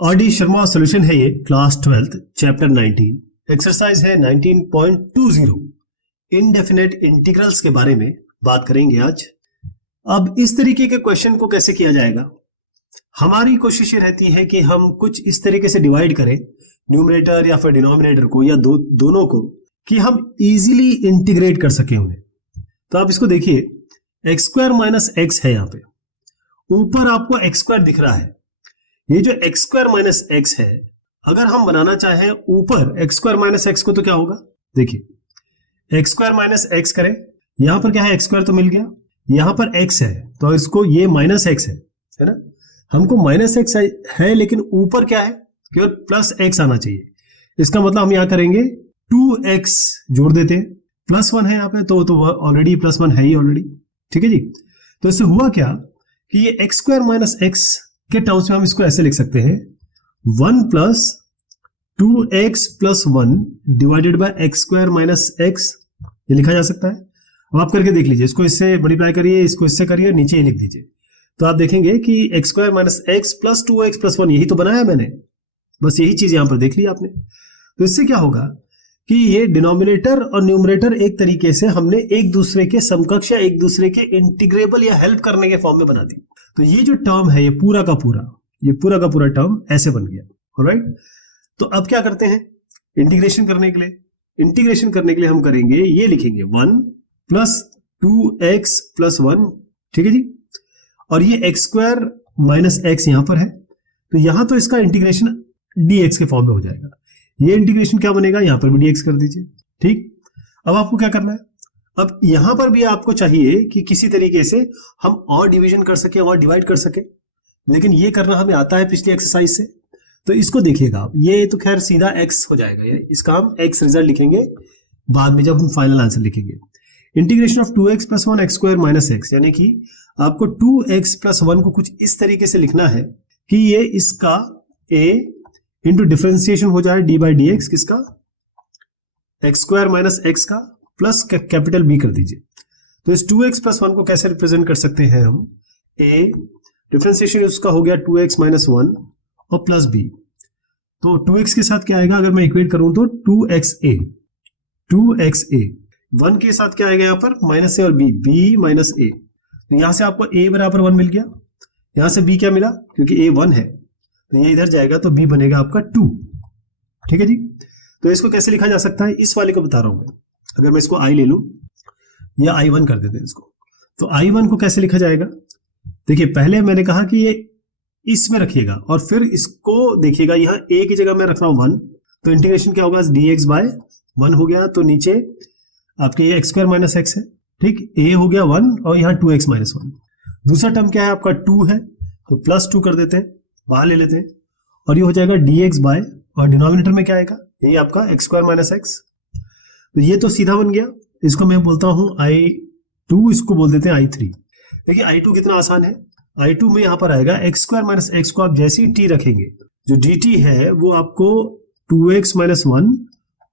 R D Sharma solution है ये, class 12 chapter 19 exercise है 19.20 इनडेफिनेट इंटीग्रल्स के बारे में बात करेंगे आज। अब इस तरीके के क्वेश्चन को कैसे किया जाएगा, हमारी कोशिश ये रहती है कि हम कुछ इस तरीके से डिवाइड करें न्यूमरेटर या फिर डिनोमिनेटर को या दोनों को, कि हम इजीली इंटीग्रेट कर सकें उन्हें। तो आप इसको देखिए, एक्स स्क्वायर माइनस एक्स है, यहाँ पे ऊपर आपको एक्स स्क्वायर दिख रहा है। ये जो एक्स स्क्वायर माइनस एक्स है, अगर हम बनाना चाहें ऊपर एक्स स्क्वायर माइनस एक्स को तो क्या होगा, देखिए एक्स स्क्वायर माइनस एक्स करें, यहां पर क्या है एक्स स्क्वायर तो मिल गया, यहां पर एक्स है तो इसको ये माइनस एक्स है ना। हमको माइनस एक्स है लेकिन ऊपर क्या है, केवल प्लस एक्स आना चाहिए। इसका मतलब हम यहां करेंगे 2x जोड़ देते हैं, प्लस 1 है यहाँ पे तो ऑलरेडी प्लस 1 है ही ऑलरेडी, ठीक है जी। तो इससे हुआ क्या कि ये एक्स स्क्वायर माइनस एक्स के टर्म्स में हम इसको ऐसे लिख सकते हैं 1 plus 2x plus 1 divided by x square minus x, ये लिखा जा सकता है। अब आप करके देख लीजिए, इसको इससे मल्टीप्लाई करिए, इसको इससे करिए, नीचे ही लिख दीजिए, तो आप देखेंगे कि x square minus x plus 2x plus 1 यही तो बनाया मैंने, बस यही चीज यहां पर देख ली आपने। तो इससे क्या होगा कि ये डिनोमिनेटर और न्यूमरेटर एक तरीके से हमने एक दूसरे के समकक्ष या एक दूसरे के इंटीग्रेबल या हेल्प करने के फॉर्म में बना दी। तो ये जो टर्म है ये पूरा का पूरा टर्म ऐसे बन गया, ऑलराइट। तो अब क्या करते हैं, इंटीग्रेशन करने के लिए हम करेंगे, ये लिखेंगे 1 प्लस 2x प्लस 1, ठीक है जी। और ये एक्स स्क्वायर माइनस एक्स यहां पर है, तो यहां तो इसका इंटीग्रेशन dx के फॉर्म में हो जाएगा। ये इंटीग्रेशन क्या बनेगा, यहां पर भी dx कर दीजिए, ठीक। अब आपको क्या करना है, अब यहां पर भी आपको चाहिए कि किसी तरीके से हम और डिवीजन कर सके और डिवाइड कर सके, लेकिन ये करना हमें आता है पिछली एक्सरसाइज से। तो इसको देखिएगा आप, ये तो खैर सीधा x हो जाएगा, इसका हम x रिजल्ट लिखेंगे बाद में जब हम फाइनल आंसर लिखेंगे। Integration of 2x plus 1 x square minus x, यानी कि आपको 2x प्लस 1 को कुछ इस तरीके से लिखना है कि ये इसका a इंटू डिफरेंशिएशन हो जाए d बाई डी एक्स, किसका एक्स स्क्वायर माइनस एक्स का, प्लस कैपिटल B कर दीजिए। तो इस 2x प्लस 1 को कैसे रिप्रेजेंट कर सकते हैं हम, a डिफरेंशिएशन उसका हो गया 2x माइनस 1 और प्लस b। तो 2x के साथ क्या आएगा, अगर मैं इक्वेट करूं तो 2xa 1 के साथ क्या आएगा यहाँ पर माइनस a और b माइनस a। तो यहां से आपको a बराबर 1 मिल गया, यहां से b क्या मिला, क्योंकि a 1 है तो ये इधर जाएगा तो b बनेगा आपका 2, ठीक है जी। तो इसको कैसे लिखा जा सकता है, इस वाले को बता रहा हूं मैं। अगर मैं इसको i ले लूं या i1 कर देते हैं इसको, तो i1 को कैसे लिखा जाएगा, देखिए पहले मैंने कहा कि ये इसमें रखिएगा और फिर इसको देखिएगा, यहाँ a की जगह मैं रख रहा हूं 1, तो इंटीग्रेशन क्या होगा dx बाय 1 हो गया, तो नीचे आपके ये एक्स स्क्वायर माइनस एक्स है, ठीक, a हो गया 1 और यहाँ 2x माइनस 1। दूसरा टर्म क्या है आपका 2 है, तो प्लस 2 कर देते हैं, बाहर ले लेते हैं, और ये हो जाएगा dx बाय, और डिनोमिनेटर में क्या आएगा, ये आपका एक्स स्क्वायर माइनस एक्स। तो ये तो सीधा बन गया, इसको मैं बोलता हूं i2, इसको बोल देते हैं i3। देखिए i2 कितना आसान है, i2 में यहां पर आएगा एक्स स्क्वायर माइनस एक्स को आप जैसे ही t रखेंगे, जो dt है वो आपको 2x माइनस 1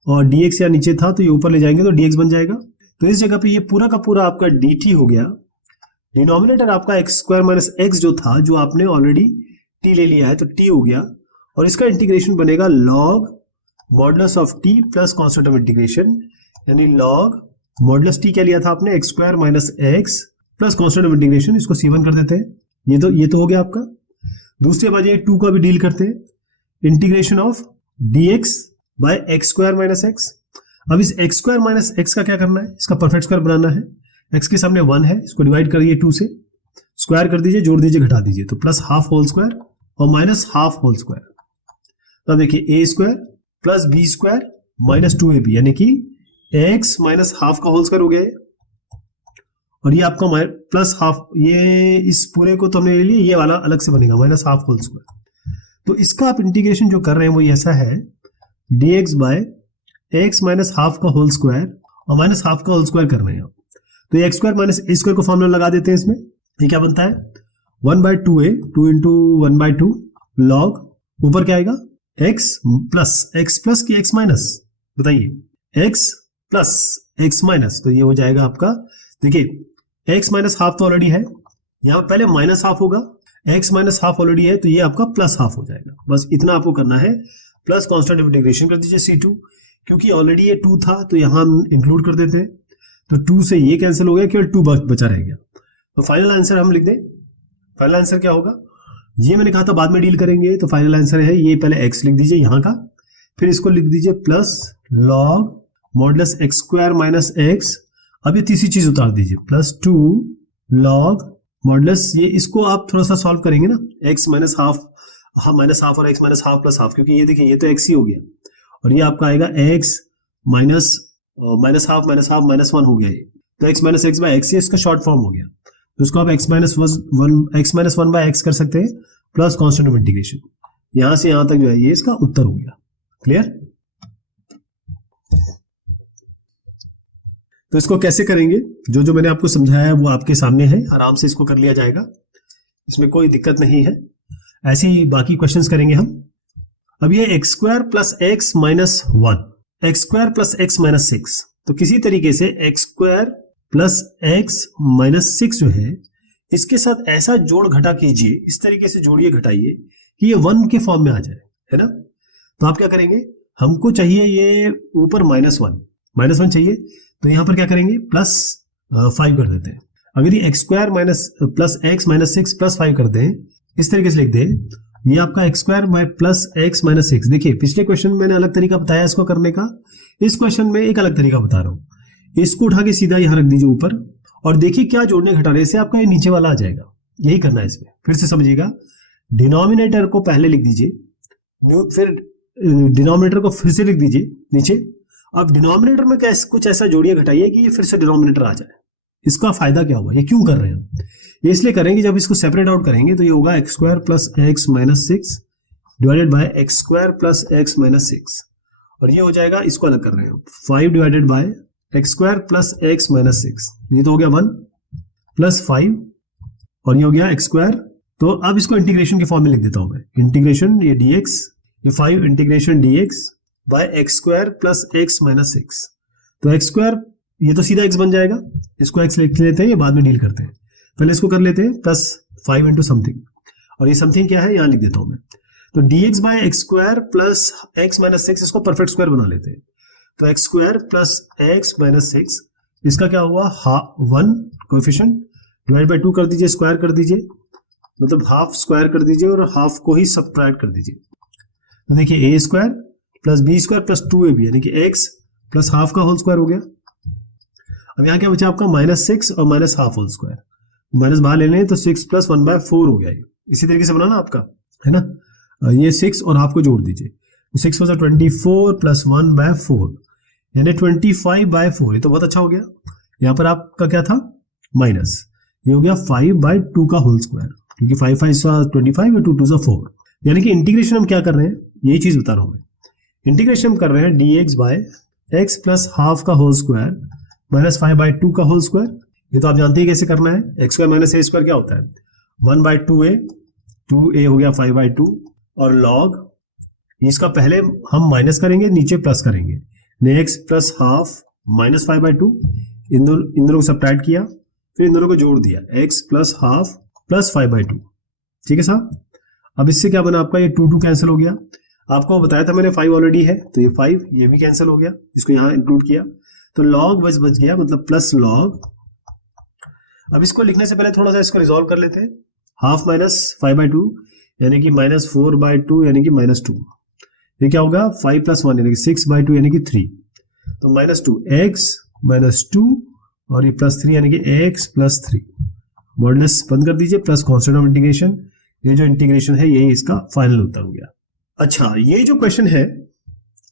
और dx या नीचे था तो ये ऊपर ले जाएंगे तो dx बन जाएगा। तो इस जगह पे ये पूरा का पूरा आपका dt हो गया, डिनोमिनेटर आपका एक्स स्क्वायर माइनस एक्स जो था, जो आपने ऑलरेडी t ले लिया है तो t हो गया, और इसका इंटीग्रेशन बनेगा log modulus of t plus constant of integration, यानी log मॉडुलस t क्या लिया था आपने, x square minus x plus constant of integration, इसको c1 कर देते हैं। ये तो हो गया आपका। दूसरे बार ये 2 का भी डील करते हैं, integration of dx by x square minus x. अब इस एक्स स्क्वायर माइनस एक्स का क्या करना है, इसका परफेक्ट स्क्वायर बनाना है। एक्स के सामने 1 है, इसको डिवाइड करिए 2 से, स्क्वायर कर दीजिए, जोड़ दीजिए, घटा दीजिए, तो प्लस हाफ होल स्क्वायर और माइनस हाफ होल स्क्वायर। तो देखिए a square plus b square minus 2ab, यानी कि x माइनस हाफ का होल स्क्वायर हो गया है, और ये आपका प्लस हाफ, ये इस पूरे को तो हमने ले लिया, ये वाला अलग से बनेगा माइनस हाफ होल स्क्वायर। तो इसका आप इंटीग्रेशन जो कर रहे हैं वो ऐसा है, dx by x minus half का होल स्क्वायर और माइनस हाफ का होल स्क्वायर कर रहे हैं आप। तो ये x square minus a square को फॉर्मूला लगा देते हैं इसमें, ये क्या बनता है 1 bye 2a 2 into 1 bye 2 log, ऊपर क्या आएगा x प्लस की x माइनस, बताइए x प्लस x माइनस, तो ये हो जाएगा आपका, देखिए x माइनस हाफ तो ऑलरेडी है, यहां पहले माइनस हाफ होगा, x माइनस हाफ ऑलरेडी है तो ये आपका प्लस हाफ हो जाएगा। बस इतना आपको करना है, प्लस कांस्टेंट ऑफ इंटीग्रेशन कर दीजिए c2, क्योंकि ऑलरेडी ये 2 था तो यहां हम इंक्लूड कर देते हैं, तो 2 से ये कैंसिल हो गया, केवल 2 बचा रह गया। तो फाइनल आंसर हम लिख दें। फाइनल आंसर क्या होगा, ये मैंने कहा था बाद में डील करेंगे, तो फाइनल आंसर है ये, पहले x लिख दीजिए यहाँ का, फिर इसको लिख दीजिए plus log modulus x square minus x, अब ये तीसरी चीज उतार दीजिए प्लस 2 लॉग मॉडुलस, ये इसको आप थोड़ा सा सॉल्व करेंगे ना, x माइनस हाफ और x minus half plus half, क्योंकि ये देखिए ये तो x ही हो गया, और ये आपका आएगा x माइनस हाफ माइनस 1 हो गया ये, तो x minus x by x, ये इसका शॉर्ट फॉर्म हो गया, तो इसको आप x minus one by x कर सकते हैं, प्लस कांस्टेंट ऑफ इंटीग्रेशन, यहां से यहां तक जो है ये इसका उत्तर हो गया। क्लियर? तो इसको कैसे करेंगे, जो जो मैंने आपको समझाया है वो आपके सामने है, आराम से इसको कर लिया जाएगा, इसमें कोई दिक्कत नहीं है। ऐसे ही बाकी क्वेश्चंस करेंगे हम। अब ये x square plus x minus 1, x square plus x minus 6, तो किसी तरीके से x square plus x minus 6 जो है इसके साथ ऐसा जोड़ घटा कीजिए, इस तरीके से जोड़िए घटाइए कि ये 1 के फॉर्म में आ जाए, है ना। तो आप क्या करेंगे, हमको चाहिए ये ऊपर माइनस वन चाहिए, तो यहां पर क्या करेंगे प्लस 5 कर देते हैं। अगर ये x square minus plus x minus 6 plus 5 कर दें, इस तरीके से लिख दें, ये आपका x square plus x minus 6। देखिए पिछले क्वेश्चन में मैंने अलग तरीका बताया इसको करने का, इस क्वेश्चन में एक अलग तरीका बता रहा हूं। इसको उठा के सीधा यहां रख दीजिए ऊपर, और देखिए क्या जोड़ने घटाने से आपका ये नीचे वाला आ जाएगा, यही करना है इसमें। फिर से समझिएगा, डिनोमिनेटर को पहले लिख दीजिए, फिर डिनोमिनेटर को फिर से लिख दीजिए नीचे। अब डिनोमिनेटर में कुछ ऐसा जोड़िए घटाइए कि ये फिर से डिनोमिनेटर आ जाए। इसका फायदा क्या हुआ, ये क्यों कर रहे हैं, ये इसलिए करेंगे जब इसको सेपरेट आउट करेंगे तो ये होगा x square plus x minus 6 divided by x square plus x minus 6, और ये हो जाएगा, इसको अलग कर रहे हैं 5 divided by x square plus x minus 6, ये तो हो गया 1 प्लस 5, और ये हो गया एक्स स्क्वायर। तो अब इसको इंटीग्रेशन के फॉर्म में लिख देता हूं मैं, इंटीग्रेशन ये dx, ये 5 integration dx by x square plus x minus 6, तो एक्स स्क्वायर ये तो सीधा x बन जाएगा, इसको x लिख लेते हैं, ये बाद में डील करते हैं, पहले इसको कर लेते हैं प्लस 5 इंटू समथिंग, और ये समथिंग क्या है यहां लिख देता हूं मैं। तो dx by x square plus x minus 6, इसको परफेक्ट स्क्वायर बना लेते हैं, तो x square plus x minus 6, इसका क्या हुआ 1 कोएफिशिएंट डिवाइड बाय 2 कर दीजिए, स्क्वायर कर दीजिए, मतलब हाफ स्क्वायर कर दीजिए और हाफ को ही सबट्रैक्ट कर दीजिए। तो देखिए A square plus B square plus 2ab यानी कि एक्स प्लस हाफ का होल स्क्वायर हो गया। अब यहाँ क्या बचा आपका माइनस 6 और minus half whole square, minus बाहर ले लें तो 6 प्लस 1/4 हो गया ये, इसी तरीके से बनाना आपका, है ना। ये 6 और हाफ को जोड़ दीजिए, 6 was 24 प्लस 1/4 यानी 25/4, ये तो बहुत अच्छा हो गया। यहाँ पर आपका क्या था माइनस, ये हो गया 5/2 का होल स्क्वायर, क्योंकि 5 5 25 और 2 2 4, यानी कि इंटीग्रेशन हम क्या कर रहे हैं, यही चीज बता रहा हूं मैं। इंटीग्रेशन हम कर रहे हैं dx by x plus half का होल स्क्वायर माइनस 5/2 का होल स्क्वायर, ये तो आप जानते हैं कैसे करना है। X square minus a square क्या होता है 1/2a, 2a हो गया 5/2, और लॉग इसका पहले हम माइनस करेंगे, नीचे प्लस करेंगे, एक्स प्लस हाफ माइनस 5/2, इन दोनों को सबट्रैक्ट किया, फिर इन दोनों को जोड़ दिया, एक्स प्लस हाफ प्लस 5/2। ठीक है साहब, अब इससे क्या बना आपका, ये 2 कैंसिल हो गया, आपको बताया था मैंने 5 ऑलरेडी है, तो ये 5 ये भी कैंसिल हो गया, इसको यहां इंक्लूड किया, तो log बच गया, मतलब प्लस log। अब इसको लिखने से पहले थोड़ा सा इसको रिजॉल्व कर लेते हैं, हाफ माइनस 5/2 यानी कि माइनस 4/2 यानी कि माइनस 2, ये क्या होगा 5 प्लस 1 यानी कि 6/2 यानी कि 3, तो माइनस 2 एक्स माइनस 2 और ये प्लस 3 यानी कि एक्स प्लस 3, मॉडुलस बंद कर दीजिए, प्लस कांस्टेंट ऑफ इंटीग्रेशन, ये जो इंटीग्रेशन है यही इसका फाइनल उत्तर हो गया। अच्छा, ये जो क्वेश्चन है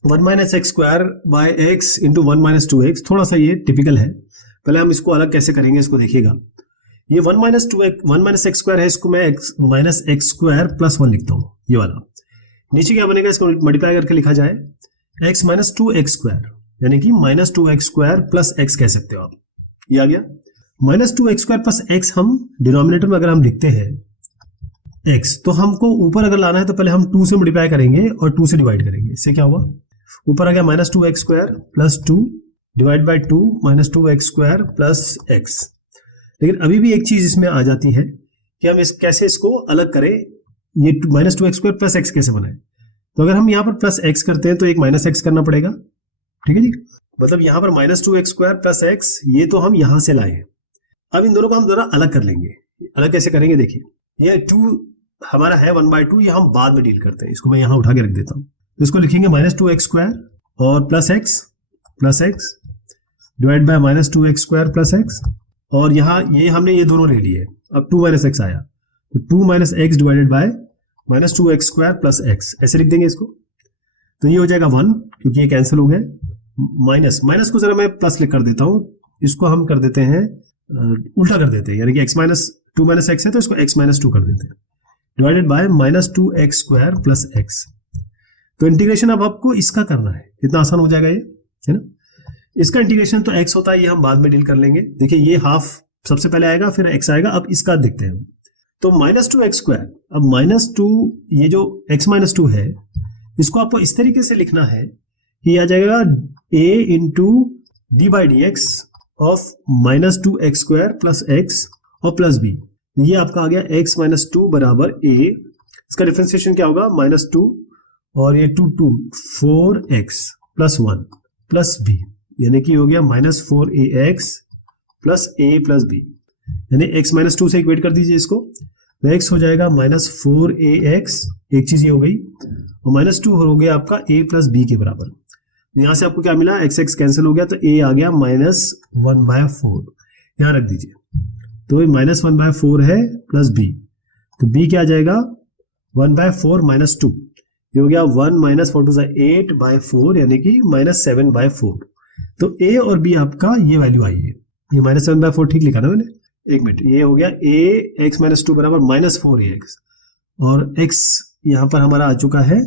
1 minus x square by x into 1 minus 2x, थोड़ा सा ये टिपिकल है, पहले हम इसको अलग कैसे करेंगे इसको देखिएगा। ये 1 माइनस एक्स स्क्वायर है, इसको मैं माइनस एक्स स्क्वायर प्लस 1 लिखता हूँ, ये वाला। नीचे क्या बनेगा, इसको मल्टीप्लाई करके लिखा जाए एक्स माइनस 2x स्क्वायर यानी कि minus 2x square plus x कह सकते हो आप, ये आ गया। Minus 2x square plus x हम डिनोमिनेटर में अगर हम लिखते हैं x, तो हमको ऊपर अगर लाना है तो पहले हम 2 से मल्टीप्लाई करेंगे और 2 से डिवाइड करेंगे, इससे क्या हुआ ऊपर आ गया minus 2x square plus 2 divide by 2 minus 2x square plus x। लेकिन अभी भी एक चीज इसमें आ जाती है कि हम कैसे इसको अलग करें, ये minus two x square plus x कैसे बनाए। तो अगर हम यहाँ पर प्लस एक्स करते हैं तो एक माइनस एक्स करना पड़ेगा, ठीक है जी। मतलब यहाँ पर minus two x square plus x, ये तो हम यहां से लाए। अब इन दोनों को हम जरा अलग कर लेंगे। अलग कैसे करेंगे, देखिए ये 2 हमारा है 1/2, ये हम बाद में डील करते हैं। इसको मैं यहाँ उठा के रख देता हूँ। तो इसको लिखेंगे माइनस टू एक्स स्क्वायर और plus x divide by minus two x square plus x, और यहाँ ये हमने ये दोनों ले लिए। अब 2 माइनस एक्स आया तो 2 minus x divided by minus two x square plus x, ऐसे लिख देंगे इसको। तो ये हो जाएगा 1 क्योंकि ये कैंसिल हो गया। माइनस को जरा मैं प्लस लिख कर देता हूँ, इसको हम कर देते हैं उल्टा कर देते हैं, यानी कि x माइनस 2 माइनस एक्स है तो इसको x माइनस 2 कर देते हैं, divided by minus two x square plus x. तो इंटीग्रेशन अब आपको इसका करना है, इतना आसान हो जाएगा ये, है ना। इसका इंटीग्रेशन तो x होता है, ये हम बाद में डील कर लेंगे। देखिए ये हाफ सबसे पहले आएगा फिर x आएगा। अब इसका देखते हैं। तो माइनस टू एक्स स्क्वायर, अब माइनस टू, ये जो x माइनस 2 है इसको आपको इस तरीके से लिखना है कि आ जाएगा a into D by D x of minus two x square plus x और प्लस बी। ये आपका आ गया x माइनस 2 बराबर a, इसका डिफरेंशिएशन क्या होगा माइनस 2 और ये 2 4x प्लस 1 प्लस b, यानी कि हो गया minus 4ax plus a plus b, यानी x माइनस 2 से इक्वेट कर दीजिए इसको। तो x हो जाएगा माइनस 4ax, एक चीज ये हो गई, और माइनस 2 हो गया आपका a प्लस b के बराबर। यहां से आपको क्या मिला, x कैंसिल हो गया तो a आ गया माइनस 1/4, यहां रख दीजिए। तो ये माइनस 1/4 है प्लस b, तो b क्या आ जाएगा 1/4 माइनस 2, ये हो गया 1 माइनस 4 2 8/4, यानी कि माइनस 7/4। तो a और b आपका ये वैल्यू आई है, ये माइनस 7/4 ठीक लिखा ना मैंने, एक मिनट, ये हो गया a x माइनस 2 बराबर माइनस 4ax, और x यहाँ पर हमारा आ चुका है।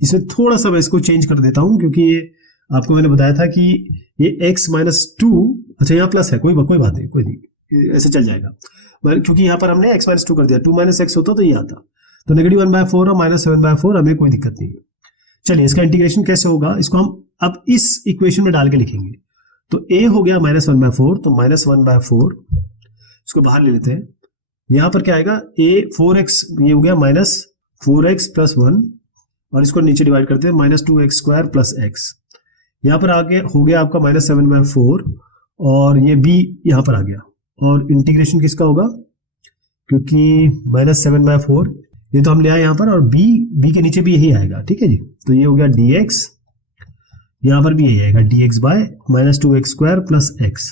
इसमें थोड़ा सा मैं इसको चेंज कर देता हूं क्योंकि ये आपको मैंने बताया था कि ये x माइनस 2, अच्छा यहाँ प्लस है, कोई बात नहीं, कोई नहीं, ऐसे चल जाएगा, क्योंकि यहाँ पर हमने x माइनस 2 कर दिया। 2 माइनस एक्स होता तो ये आता, तो नेगेटिव 1/4 और माइनस 7/4, हमें कोई दिक्कत नहीं है। चलिए इसका इंटीग्रेशन कैसे होगा, इसको हम अब इस इक्वेशन में डाल के लिखेंगे। तो a हो गया माइनस 1/4, तो माइनस 1/4 इसको बाहर ले लेते हैं। यहाँ पर क्या आएगा a 4x, ये हो गया माइनस 4x प्लस 1, और इसको नीचे डिवाइड करते हैं minus 2x square plus x। यहाँ पर आगे हो गया आपका माइनस 7/4, और ये b यहाँ पर आ गया, और इंटीग्रेशन किसका होगा, क्योंकि माइनस 7/4 ये तो हम ले आए यहाँ पर, और b के नीचे भी यही आएगा, ठीक है जी। तो ये हो गया dx, यहाँ पर भी यही आएगा dx bye minus 2x square plus x।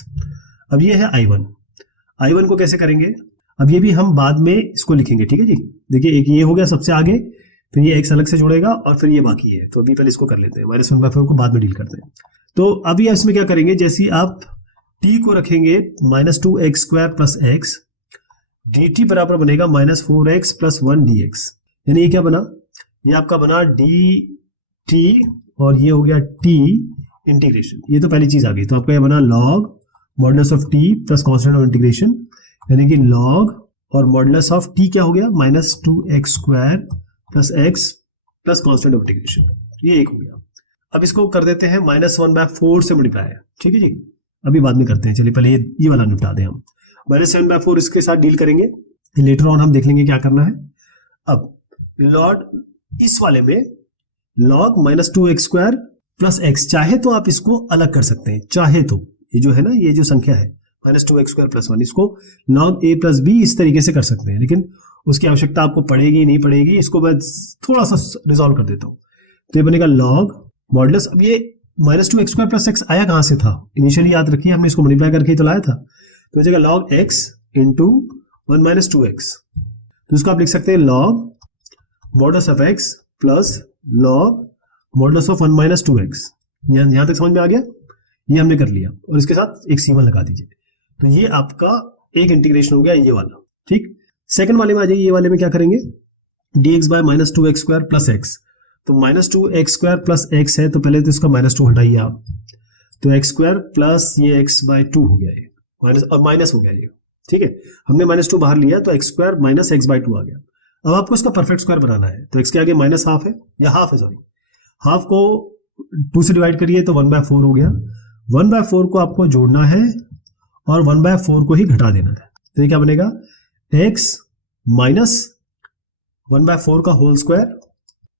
अब ये है I1 को कैसे करेंगे, अब ये भी हम बाद में इसको लिखेंगे, ठीक है जी। देखिए एक ये हो गया सबसे आगे, फिर ये x अलग से जोड़ेगा, और फिर ये बाकी है, तो अभी पहले इसको कर लेते हैं, माइनस 1/4 को बाद में डील करते हैं। तो अभी इसमें क्या करेंगे, जैसे आप t को रखेंगे minus 2x square plus x, dt बराबर बनेगा माइनस 4x प्लस 1 dx, यानी ये क्या बना, ये आपका बना dt, और ये हो गया t इंटीग्रेशन, ये तो पहली चीज आ गई। तो आपका ये बना log modulus of t plus constant of integration, यानी कि लॉग और मॉडुलस ऑफ t क्या हो गया minus 2x square plus x plus constant of integration, ये एक हो गया। अब इसको कर देते हैं माइनस 1/4 से मल्टीप्लाई, ठीक है जी, अभी बाद में करते हैं। चलिए पहले ये वाला निपटा दें हम, माइनस 7/4 इसके साथ डील करेंगे, लेटर ऑन हम देख लेंगे क्या करना है। अब लॉग इस वाले में log minus 2x square plus x, चाहे तो आप इसको अलग कर सकते हैं, चाहे तो ये जो है ना, ये जो संख्या है माइनस 2x स्क्वायर प्लस 1, इसको लॉग a प्लस b इस तरीके से कर सकते हैं, लेकिन उसकी आवश्यकता आपको पड़ेगी नहीं पड़ेगी, इसको मैं थोड़ा सा रिजॉल्व कर देता हूँ। तो ये बनेगा लॉग मॉडुलस, अब ये minus 2x square plus x आया कहाँ से था, इनिशियली याद रखिए हमने इसको मल्टीप्लाई करके ही तो लाया था, तो हो log x into 1 minus 2x, तो इसको आप लिख सकते हैं log modulus of x plus log modulus of 1 minus 2x। यहां तक समझ में आ गया, ये हमने कर लिया, और इसके साथ एक c1 लगा दीजिए। तो ये आपका एक इंटीग्रेशन हो गया ये वाला, ठीक। सेकंड वाले में आ जाइए, ये वाले में क्या करेंगे, dx bye minus 2x square plus x, तो minus 2x square plus x है, तो पहले तो इसका माइनस 2 हटाइए आप, तो x स्क्वायर प्लस ये x बाय 2 हो गया, ये माइनस और माइनस हो गया ये, ठीक है। हमने माइनस 2 बाहर लिया तो x square minus x by 2 आ गया। अब आपको इसका परफेक्ट स्क्वायर बनाना है, तो x के आगे माइनस हाफ है, या हाफ है, सॉरी, हाफ को 2 से डिवाइड करिए तो 1/4 हो गया। 1/4 को आपको जोड़ना है और 1/4 को ही घटा देना है, तो ये क्या बनेगा, x माइनस 1/4 का होल स्क्वायर,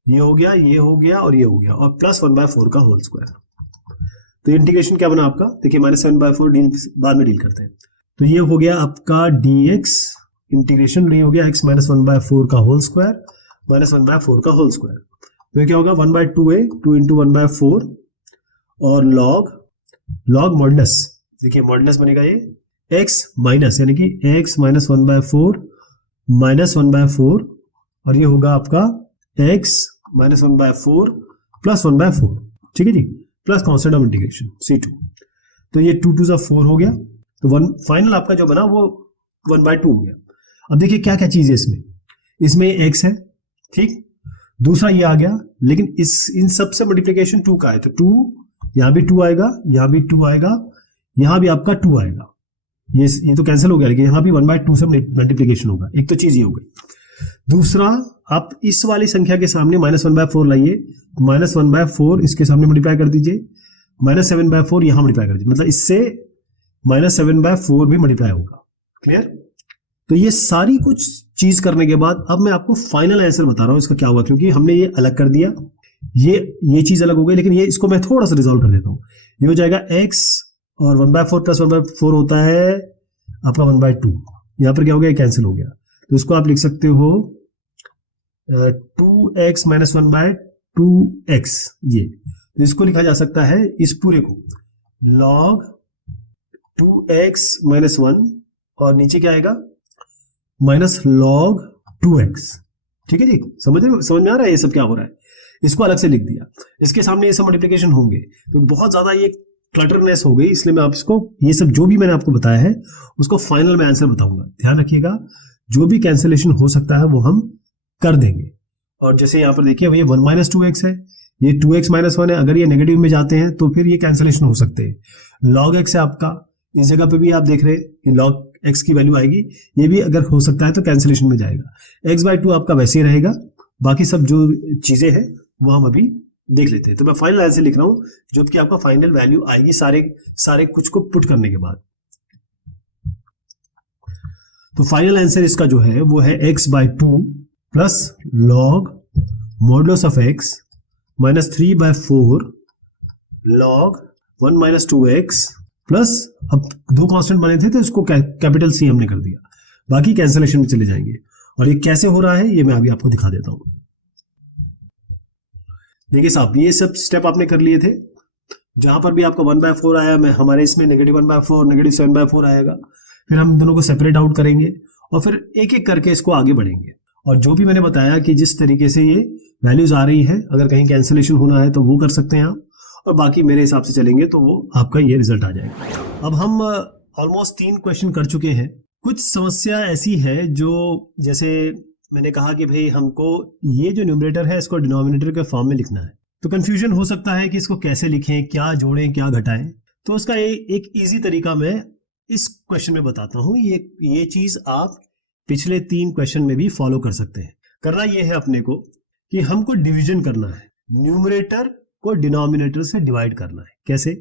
ये हो गया, ये हो गया और ये हो गया, और प्लस 1/4 का होल स्क्वायर। तो इंटीग्रेशन क्या बना आपका, देखिए -7/4 डील बाद में डील करते हैं। तो ये हो गया आपका dx, इंटीग्रेशन नहीं हो गया x माइनस 1/4 का होल स्क्वायर माइनस 1/4 का होल स्क्वायर। तो क्या होगा 1/2a 2 इंटू 1/4 और लॉग मॉडुलस, देखिए मॉडुलस बनेगा ये x माइनस, यानी कि x माइनस 1/4 माइनस 1/4 और ये होगा आपका x माइनस 1/4 प्लस 1/4, ठीक है जी, plus constant of integration c2। तो ये 2 2 4 हो गया, तो वन फाइनल आपका जो बना वो 1/2 हो गया। अब देखिए क्या क्या चीज है इसमें x है, ठीक, दूसरा ये आ गया, लेकिन इन सब से मल्टीप्लिकेशन 2 का है, तो 2 यहां भी 2 आएगा, यहां भी 2 आएगा, यहां भी आपका 2 आएगा, ये तो कैंसिल हो गया, लेकिन यहां भी 1/2 से मल्टीप्लिकेशन होगा। एक तो चीज ये हो गई। दूसरा, आप इस वाली संख्या के सामने -1/4 लाइए, -1/4 इसके सामने मल्टीप्लाई कर दीजिए, -7/4 यहां मल्टीप्लाई कर दीजिए, मतलब इससे -7/4 भी मल्टीप्लाई होगा। क्लियर? तो ये सारी कुछ चीज करने के बाद अब मैं आपको फाइनल आंसर बता रहा हूं इसका क्या हुआ, क्योंकि हमने ये अलग कर दिया, ये चीज अलग हो गई, लेकिन ये इसको मैं थोड़ा सा रिजॉल्व कर देता हूं। ये हो जाएगा x और 1/4 प्लस 1/4 होता है आपका 1/2, यहां पर क्या हो गया, कैंसिल हो गया, तो इसको आप लिख सकते हो 2x माइनस 1/2x, ये तो इसको लिखा जा सकता है इस पूरे को log 2x माइनस 1 और नीचे क्या आएगा माइनस log 2x, ठीक है जी, समझ में आ रहा है ये सब क्या हो रहा है, इसको अलग से लिख दिया, इसके सामने ये सब मल्टीप्लिकेशन होंगे, तो बहुत ज्यादा ये क्लटरनेस हो गई, इसलिए मैं आपको ये सब जो भी मैंने आपको बताया है उसको फाइनल में आंसर बताऊंगा। ध्यान रखिएगा, जो भी कैंसिलेशन हो सकता है वो हम कर देंगे। और जैसे यहाँ पर देखिए ये 1 माइनस 2x है, ये 2x माइनस 1 है, अगर ये नेगेटिव में जाते हैं तो फिर ये कैंसिलेशन हो सकते हैं। log x है आपका, इस जगह पे भी आप देख रहे हैं कि log x की वैल्यू आएगी, ये भी अगर हो सकता है तो कैंसिलेशन में जाएगा। x/2 आपका वैसे ही रहेगा, बाकी सब जो चीजें हैं वो हम अभी देख लेते हैं। तो मैं फाइनल आंसर लिख रहा हूं, जो कि आपका फाइनल वैल्यू आएगी सारे कुछ को पुट करने के बाद। तो फाइनल आंसर इसका जो है वो है x/2 plus log modulus of x minus 3/4 log 1 minus 2x plus, अब दो कांस्टेंट बने थे तो इसको कैपिटल C हमने कर दिया, बाकी कैंसिलेशन में चले जाएंगे। और ये कैसे हो रहा है ये मैं अभी आपको दिखा देता हूं। देखिए साहब, ये सब स्टेप आपने कर लिए थे, जहां पर भी आपका 1/4 आया, मैं हमारे इसमें -1/4 -7/4 आएगा, फिर हम दोनों को सेपरेट आउट करेंगे और फिर एक एक करके इसको आगे बढ़ेंगे। और जो भी मैंने बताया कि जिस तरीके से ये वैल्यूज आ रही है, अगर कहीं कैंसिलेशन होना है तो वो कर सकते हैं आप, और बाकी मेरे हिसाब से चलेंगे तो वो आपका ये रिजल्ट आ जाएगा। अब हम ऑलमोस्ट 3 क्वेश्चन कर चुके हैं। कुछ समस्या ऐसी है जो, जैसे मैंने कहा कि भाई हमको ये जो न्यूमरेटर है इसको डिनोमिनेटर के फॉर्म में लिखना है, तो कंफ्यूजन हो सकता है कि इसको कैसे लिखें, क्या जोड़ें क्या घटाएं। तो उसका एक इजी तरीका मैं इस क्वेश्चन में बताता हूं। ये चीज आप पिछले 3 क्वेश्चन में भी फॉलो कर सकते हैं। करना ये है अपने को कि हमको डिवीजन करना है, न्यूमरेटर को डिनोमिनेटर से डिवाइड करना है। कैसे?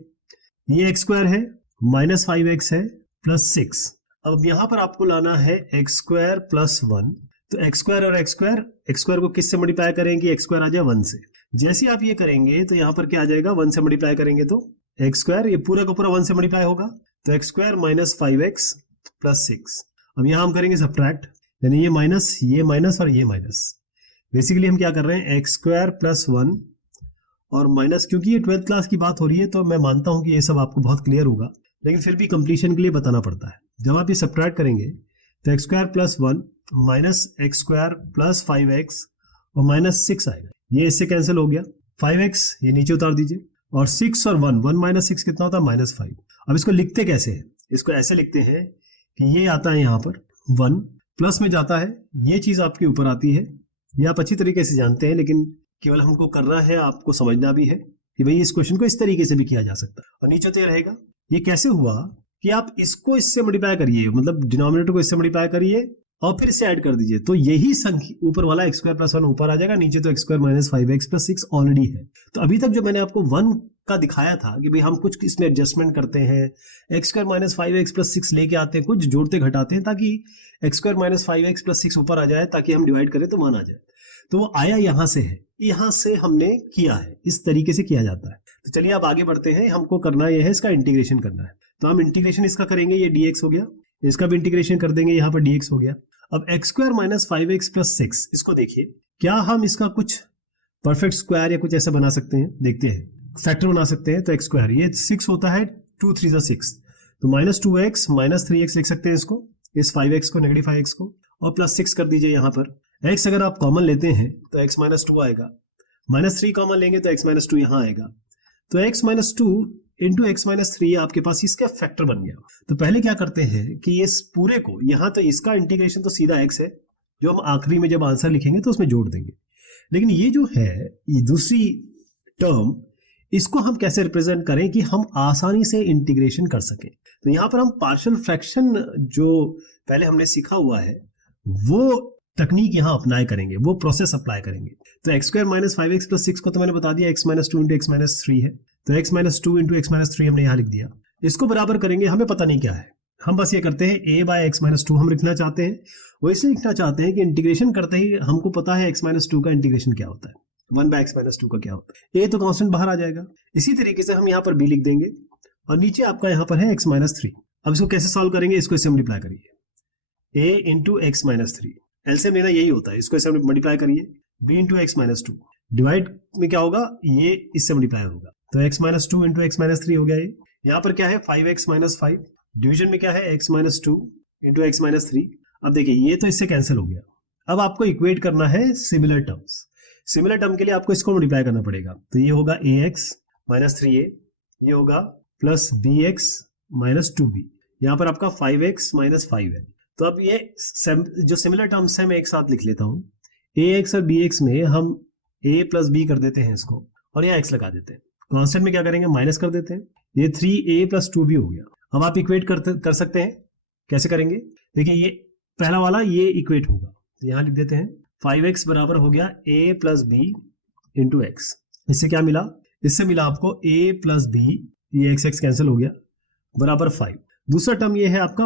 ये x² है, -5x है, +6। अब यहां पर आपको लाना है x² + 1। तो x² और x² को किससे मल्टीप्लाई करेंगे? x² आ जाए 1 से। जैसे आप ये करेंगे तो यहां पर क्या आ जाएगा, 1 से मल्टीप्लाई करेंगे तो x², ये पूरा का पूरा 1 से मल्टीप्लाई होगा, तो x² - 5x + 6। अब यहां हम करेंगे सब्ट्रैक्ट, यानी ये माइनस और ये माइनस। बेसिकली हम क्या कर रहे हैं, x² + 1 और माइनस, क्योंकि ये 12th क्लास की बात हो रही है तो मैं मानता हूं कि ये सब आपको बहुत क्लियर होगा, लेकिन फिर भी कंप्लीशन के लिए बताना पड़ता है। जब आप ये सब्ट्रैक्ट करेंगे तो x² + 1 - x² + 5x और -6 आएगा, ये इससे कैंसिल हो गया। 5x ये नीचे उतार दीजिए, और 6 और 1 - 6 कितना होता है, -5। अब इसको लिखते कैसे हैं? इसको ऐसे लिखते हैं कि ये आता है यहाँ पर 1 प्लस में जाता है, ये चीज आपके ऊपर आती है, ये आप अच्छी तरीके से जानते हैं, लेकिन केवल हमको करना है, आपको समझना भी है कि भाई इस क्वेश्चन को इस तरीके से भी किया जा सकता है। और नीचे तो ये रहेगा, ये कैसे हुआ कि आप इसको इससे मल्टीप्लाई करिए, मतलब डिनोमिनेटर को इससे मल्टीप्लाई करिए और फिर इससे ऐड कर दीजिए, तो यही संख्या ऊपर वाला x² + 1 ऊपर आ जाएगा, नीचे तो x² - 5x + 6 ऑलरेडी है। तो अभी तक जो मैंने आपको 1 का दिखाया था कि भाई हम कुछ इसमें एडजस्टमेंट करते हैं, x square minus 5x plus 6 लेके आते हैं, कुछ जोड़ते घटाते हैं ताकि x square minus 5x plus 6 ऊपर आ जाए, ताकि हम डिवाइड करें तो 1 आ जाए। तो वो आया यहाँ से है, यहाँ से हमने किया है, इस तरीके से किया जाता है। तो चलिए अब आगे बढ़ते हैं, हमको करना यह है, इसका इंटीग्रेशन करना है। तो हम इंटीग्रेशन इसका करेंगे, ये dx हो गया, इसका भी इंटीग्रेशन कर देंगे, यहाँ पर dx हो गया। अब x square minus 5x plus 6, इसको देखिए क्या हम इसका कुछ परफेक्ट स्क्वायर या कुछ ऐसा बना सकते हैं, देखते हैं। फैक्टर बना सकते हैं तो एक्स स्क्वायर, ये 6 होता है, 2 3 6, तो माइनस 2x माइनस 3x लिख सकते हैं इसको, इस 5x को, नेगेटिव 5x को, और प्लस 6 कर दीजिए यहाँ पर। x अगर आप कॉमन लेते हैं तो x माइनस 2 आएगा, माइनस 3 कॉमन लेंगे तो x माइनस 2 यहाँ आएगा, तो x minus 2 into x minus 3 आपके पास इसका फैक्टर बन गया। तो पहले क्या करते हैं कि इस पूरे को, यहाँ तो इसका इंटीग्रेशन तो सीधा x है, जो हम आखिरी में जब आंसर लिखेंगे तो उसमें जोड़ देंगे, लेकिन ये जो है ये दूसरी टर्म, इसको हम कैसे रिप्रेजेंट करें कि हम आसानी से इंटीग्रेशन कर सकें। तो यहाँ पर हम पार्शियल फ्रैक्शन जो पहले हमने सीखा हुआ है वो तकनीक यहाँ अप्लाई करेंगे, वो प्रोसेस अप्लाई करेंगे। तो x square minus 5x plus 6 को तो मैंने बता दिया x minus 2 into x minus 3 है, तो x minus 2 into x minus 3 हमने यहाँ लिख दिया। इसको बराबर करेंगे, हमें पता नहीं क्या है, हम बस ये करते हैं a बाय एक्स माइनस 2 हम लिखना चाहते हैं। वो इसलिए लिखना चाहते हैं कि इंटीग्रेशन करते ही हमको पता है x माइनस 2 का इंटीग्रेशन क्या होता है, 1 बाय एक्स माइनस 2 का क्या होता है, a तो कांस्टेंट बाहर आ जाएगा। इसी तरीके से हम यहाँ पर b लिख देंगे और नीचे आपका यहाँ पर है x माइनस 3। अब इसको कैसे सॉल्व करेंगे, इसको इससे मल्टीप्लाई करिए, a into x minus 3, LCM लेना यही होता है, इसको इससे मल्टीप्लाई करिए, b into x minus 2, divide में क्या होगा, ये इससे मल्टीप्लाई होगा, तो x minus 2 into x minus 3 हो गया। ये यहाँ पर क्या है 5x माइनस 5, डिवीजन में क्या है x minus 2 into x minus 3। अब देखिए ये तो इससे कैंसिल हो गया। अब आपको इक्वेट करना है सिमिलर टर्म्स, सिमिलर टर्म के लिए आपको इसको मल्टीप्लाई करना पड़ेगा, तो ये होगा ax माइनस 3a, ये होगा प्लस bx माइनस 2b, यहाँ पर आपका 5x माइनस 5 है। तो अब ये जो सिमिलर टर्म्स है मैं एक साथ लिख लेता हूँ, ax और bx में हम a प्लस b कर देते हैं इसको, और यहाँ x लगा देते हैं, कांस्टेंट में क्या करेंगे माइनस कर देते हैं, ये 3a प्लस 2b हो गया। अब आप इक्वेट कर सकते हैं, कैसे करेंगे, देखिए ये पहला वाला ये इक्वेट होगा, तो यहाँ लिख देते हैं 5x बराबर हो गया a plus b into x. इससे क्या मिला, इससे मिला आपको a प्लस b, ये x कैंसिल हो गया, बराबर 5। दूसरा टर्म ये है आपका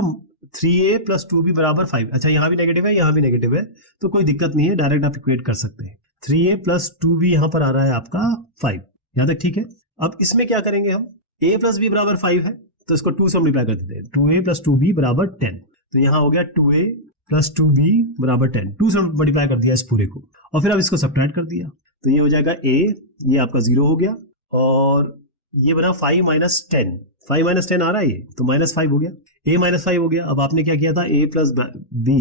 3a प्लस 2b बराबर 5। अच्छा यहाँ भी नेगेटिव है, यहाँ भी नेगेटिव है, तो कोई दिक्कत नहीं है, डायरेक्ट आप इक्वेट कर सकते हैं। 3a प्लस 2b यहाँ पर आ रहा है आपका 5, यहाँ तक ठीक है। अब इसमें क्या करेंगे हम, a प्लस b बराबर 5 है, तो इसको 2 से मल्टीप्लाई कर देते हैं, 2a प्लस 2b बराबर 10, तो यहाँ हो गया 2a प्लस 2b बराबर 10, 2 से मल्टीप्लाई कर दिया इस पूरे को, और फिर अब इसको सब्ट्रैक्ट कर दिया, तो ये हो जाएगा a, ये आपका 0 हो गया, और ये बना 5 माइनस 10, 5 माइनस 10 आ रहा है ये, तो माइनस 5 हो गया, a माइनस 5 हो गया। अब आपने क्या किया था, a प्लस b,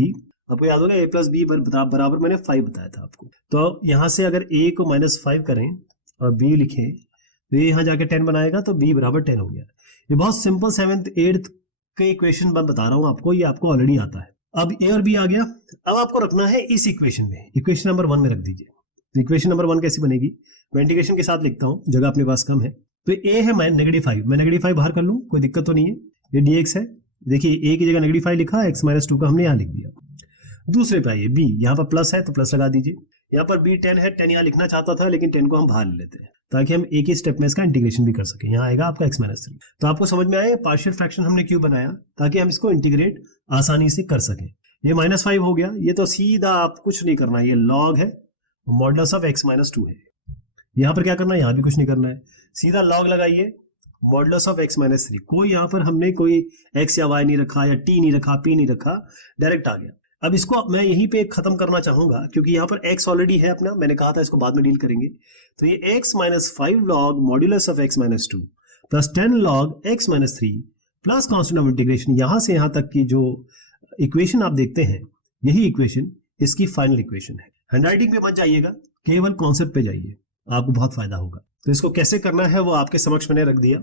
आपको याद होगा a प्लस बी बराबर मैंने 5 बताया था आपको, तो यहाँ से अगर a को माइनस 5 करें और b लिखें तो ये यहाँ जाके 10 बनाएगा, तो b बराबर 10 हो गया। ये बहुत सिंपल 7th 8th के इक्वेशन मैं बता रहा हूँ आपको, ये आपको ऑलरेडी आता है। अब a और b आ गया, अब आपको रखना है इस इक्वेशन में, इक्वेशन नंबर 1 में रख दीजिए। तो इक्वेशन नंबर 1 कैसी बनेगी, मैं इंटीग्रेशन के साथ लिखता हूँ, जगह अपने पास कम है। तो a है नेगेटिव 5, मैं नेगेटिव 5 बाहर कर लूँ, कोई दिक्कत तो नहीं है। ये dx है, देखिए a की जगह नेगेटिव 5 लिखा, x माइनस 2 का हमने यहाँ लिख दिया। दूसरे पे आइए, b, यहाँ पर प्लस है तो प्लस लगा दीजिए, यहाँ पर b 10 है, 10 यहाँ लिखना चाहता था लेकिन 10 को हम बाहर ले लेते हैं ताकि हम एक ही स्टेप में इसका इंटीग्रेशन भी कर सके। यहाँ आएगा आपका x माइनस 3। तो आपको समझ में आया पार्शियल फ्रैक्शन हमने क्यों बनाया, ताकि हम इसको इंटीग्रेट आसानी से कर सकें। ये माइनस 5 हो गया, ये तो सीधा आप कुछ नहीं करना है, ये लॉग है, मॉडुलस ऑफ x माइनस 2 है। यहाँ पर क्या करना है, यहाँ भी कुछ नहीं करना है, सीधा लॉग लगाइए मॉडुलस ऑफ x माइनस 3। कोई यहाँ पर हमने कोई x या y नहीं रखा, या t नहीं रखा, p नहीं रखा, डायरेक्ट आ गया। अब इसको मैं यहीं पे खत्म करना चाहूंगा, क्योंकि यहाँ पर x ऑलरेडी है अपना, मैंने कहा था इसको बाद में डील करेंगे। तो ये x minus 5 log modulus of x minus 2 plus 10 log x minus 3 plus constant of integration, यहाँ से यहाँ तक की जो इक्वेशन आप देखते हैं, यही इक्वेशन इसकी फाइनल इक्वेशन है। हैंडराइटिंग पे मत जाइएगा, केवल कॉन्सेप्ट पे जाइए, आपको बहुत फायदा होगा। तो इसको कैसे करना है वो आपके समक्ष मैंने रख दिया।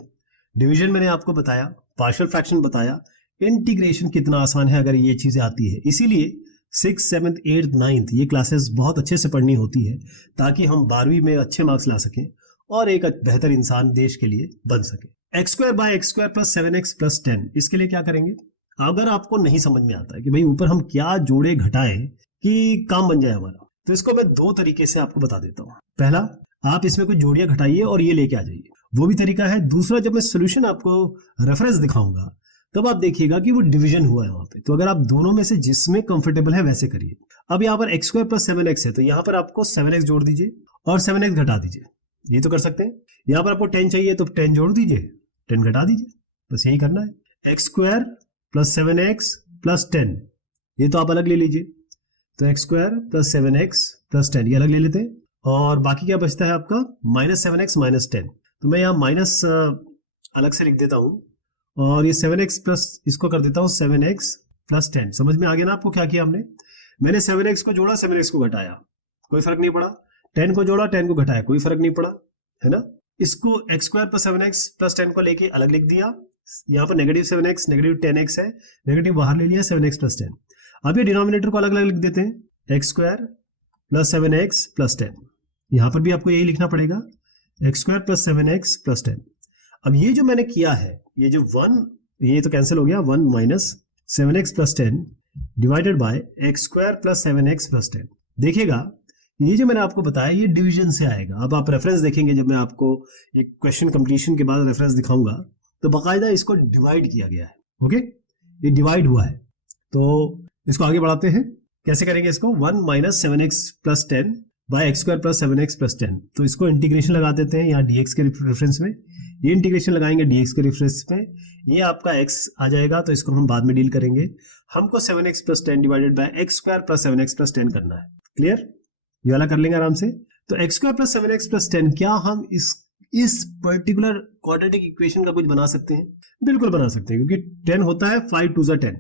डिवीजन मैंने आपको बताया, पार्शियल फ्रैक्शन बताया, इंटीग्रेशन कितना आसान है अगर ये चीजें आती है। इसीलिए 6th 7th 8th 9th ये क्लासेस बहुत अच्छे से पढ़नी होती है, ताकि हम 12वीं में अच्छे मार्क्स ला सकें और एक बेहतर इंसान देश के लिए बन सके। X square by x square plus 7x plus 10, इसके लिए क्या करेंगे, अगर आपको नहीं समझ में आता है कि भाई ऊपर हम क्या जोड़े घटाएं कि काम बन जाए हमारा, तो इसको मैं 2 तरीके से आपको बता देता हूँ। पहला, आप इसमें कुछ जोड़ियां घटाइए और ये लेके आ जाइए, वो भी तरीका है। दूसरा, जब मैं सोल्यूशन आपको रेफरेंस दिखाऊंगा तब आप देखिएगा कि वो डिवीजन हुआ है वहां पे। तो अगर आप दोनों में से जिसमें कंफर्टेबल है वैसे करिए। अब यहाँ पर एक्स स्क्वायर प्लस 7x है, तो यहाँ पर आपको 7x जोड़ दीजिए और 7x घटा दीजिए, ये तो कर सकते हैं। यहाँ पर आपको 10 चाहिए तो 10 जोड़ दीजिए, 10 घटा दीजिए, बस यही करना है। X square plus 7x plus 10, ये तो आप अलग ले लीजिए, तो x square plus 7x plus 10 ये अलग ले लेते हैं। और बाकी क्या बचता है आपका माइनस 7x माइनस 10, तो मैं यहाँ माइनस अलग से लिख देता हूँ और ये 7x प्लस इसको कर देता हूँ 7x प्लस 10। समझ में आ गया ना आपको क्या किया हमने? मैंने 7x को जोड़ा, 7x को घटाया, कोई फर्क नहीं पड़ा। 10 को जोड़ा, 10 को घटाया, कोई फर्क नहीं पड़ा, है ना। इसको x square plus 7x plus 10 को लेके अलग लिख दिया। यहाँ पर नेगेटिव 7x नेगेटिव 10x है, नेगेटिव बाहर ले लिया, 7x प्लस 10। अब ये डिनोमिनेटर को अलग अलग लिख देते हैं, x square plus 7x plus 10। यहाँ पर भी आपको यही लिखना पड़ेगा, x square plus 7x plus 10। अब ये जो मैंने किया है, ये जो 1 ये तो कैंसिल हो गया, 1 minus 7x plus 10 divided by x square plus 7x plus 10। देखिएगा ये जो मैंने आपको बताया ये डिवीजन से आएगा। अब आप रेफरेंस देखेंगे, जब मैं आपको ये क्वेश्चन कंप्लीशन के बाद रेफरेंस दिखाऊंगा तो बाकायदा इसको डिवाइड किया गया है। ओके, ये डिवाइड हुआ है, तो इसको आगे बढ़ाते हैं। कैसे करेंगे इसको? 1 minus 7x plus 10 by x square plus 7x plus 10, तो इसको इंटीग्रेशन लगा देते हैं यहाँ dx के रेफरेंस में। ये इंटीग्रेशन लगाएंगे dx के रेफरेंस में, ये आपका x आ जाएगा, तो इसको हम बाद में डील करेंगे। हमको 7x plus 10 divided by x square plus 7x plus 10 करना है। क्लियर? ये वाला कर लेंगे आराम से। तो x square plus 7x plus 10, क्या हम इस पर्टिकुलर क्वाड्रेटिक इक्वेशन का कुछ बना सकते हैं? बिल्कुल बना सकते हैं, क्योंकि 10 होता है 5 2 10,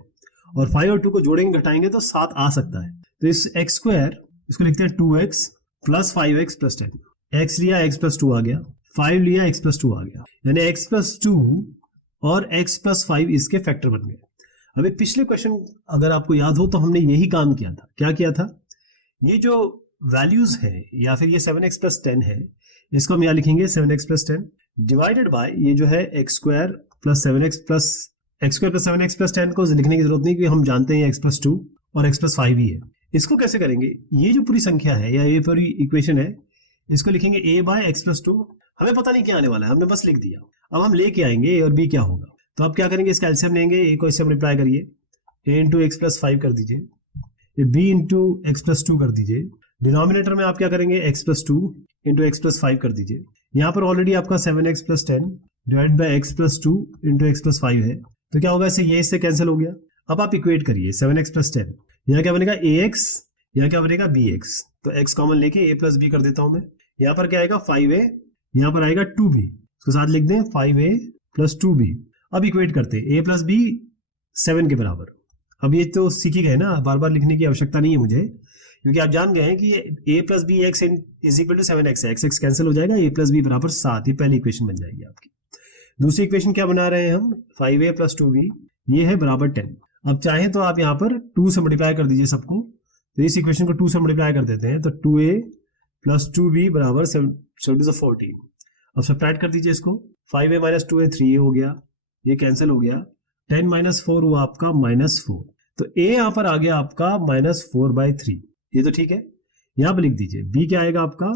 और 5 और 2 को जोड़ेंगे घटाएंगे तो 7 आ सकता है। तो इस एक्स स्क्वायर इसको लिखते हैं 2x plus 5x plus 10। x लिया, x प्लस 2 आ गया, 5 लिया, x प्लस 2 आ गया, यानी x प्लस 2 और x प्लस 5 इसके फैक्टर बन गए। अभी पिछले क्वेश्चन अगर आपको याद हो तो हमने यही काम किया था। क्या किया था? ये जो वैल्यूज है या फिर ये 7x प्लस 10 है, इसको हम यहाँ लिखेंगे 7x प्लस 10 डिवाइडेड बाय ये जो है x square plus 7x plus 10 को लिखने की जरूरत नहीं, क्योंकि हम जानते हैं x प्लस 2 और x प्लस 5 ही है। इसको कैसे करेंगे? ये जो पूरी संख्या है या ये पूरी इक्वेशन है, इसको लिखेंगे a बाय एक्स प्लस 2। हमें पता नहीं क्या आने वाला है, हमने बस लिख दिया। अब हम लेके आएंगे a और b क्या होगा। तो आप क्या करेंगे? इसका एलसीएम लेंगे, a को इससे मल्टीप्लाई करिए, a इंटू एक्स प्लस 5 कर दीजिए, ये b इंटू एक्स प्लस 2 कर दीजिए। डिनोमिनेटर में आप क्या करेंगे? x plus 2 into x plus 5 कर दीजिए। यहाँ पर ऑलरेडी आपका 7x plus 10 divide by x plus 2 into x plus 5 है, तो क्या होगा? ये इससे कैंसिल हो गया। अब आप इक्वेट करिए 7x प्लस 10, यहाँ क्या बनेगा? ax, यहाँ क्या बनेगा? bx। तो x कॉमन लेके a प्लस बी कर देता हूं मैं। यहाँ पर क्या आएगा? 5a, यहाँ पर आएगा 2b, इसको साथ लिख दें 5a प्लस 2b। अब इक्वेट करते हैं, a प्लस बी 7 के बराबर। अब ये तो सीख ही गए ना, बार बार लिखने की आवश्यकता नहीं है मुझे, क्योंकि आप जान गए हैं कि a plus b x is equal to 7x है। x कैंसिल हो जाएगा, a प्लस बी बराबर 7, ये पहली इक्वेशन बन जाएगी आपकी। दूसरी इक्वेशन क्या बना रहे हैं हम? 5a प्लस 2b, ये है बराबर 10। अब चाहे तो आप यहाँ पर 2 से मल्टीप्लाई कर दीजिए सबको, तो इस इक्वेशन को 2 से मल्टीप्लाई कर देते हैं, तो 2a प्लस 2b बराबर 14। अब सब्ट्रैक्ट कर दीजिए इसको, 5a माइनस 2a 3a हो गया, ये कैंसिल हो गया, 10 माइनस 4 हुआ आपका -4, तो a यहाँ पर आ गया आपका -4/3, ये तो ठीक है। यहाँ पर लिख दीजिए b क्या आएगा आपका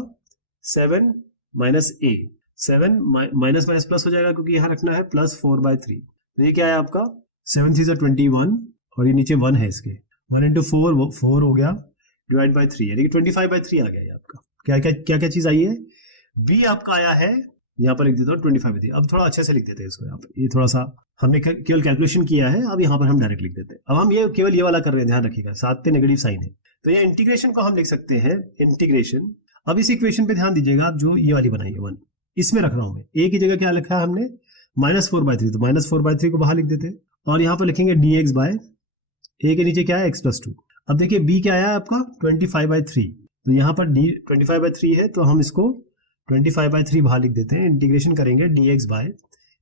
7 minus a, 7 minus minus plus हो जाएगा क्योंकि यहाँ रखना है +4/3, तो ये क्या है आपका 7 3 21, और ये नीचे 1 है, इसके 1 इंटू 4 हो गया डिवाइड बाई 3, यानी कि 25/3 आ गया ये आपका। क्या क्या क्या क्या चीज आई है? b आपका आया है, यहाँ पर लिख देता हूँ 25/3। अब थोड़ा अच्छे से लिख देते हैं इसको, यहाँ पर ये थोड़ा सा हमने केवल कैलकुलेशन किया है, अब यहाँ पर हम डायरेक्ट लिख देते हैं। अब हम ये केवल ये वाला कर रहे हैं, ध्यान रखिएगा, साथ में नेगेटिव साइन है, तो ये इंटीग्रेशन को हम लिख सकते हैं इंटीग्रेशन। अब इस इक्वेशन पे ध्यान दीजिएगा, आप जो ये वाली बनाई है 1, इसमें रख रहा हूं मैं, a की जगह क्या लिखा है हमने -4/3, तो -4/3 को बाहर लिख देते हैं, और यहाँ पर लिखेंगे dx बाय a के नीचे क्या है x प्लस 2। अब देखिए b क्या आया है आपका 25/3, तो यहाँ पर 25/3 है, तो हम इसको 25/3 बाहर लिख देते हैं, इंटीग्रेशन करेंगे dx बाय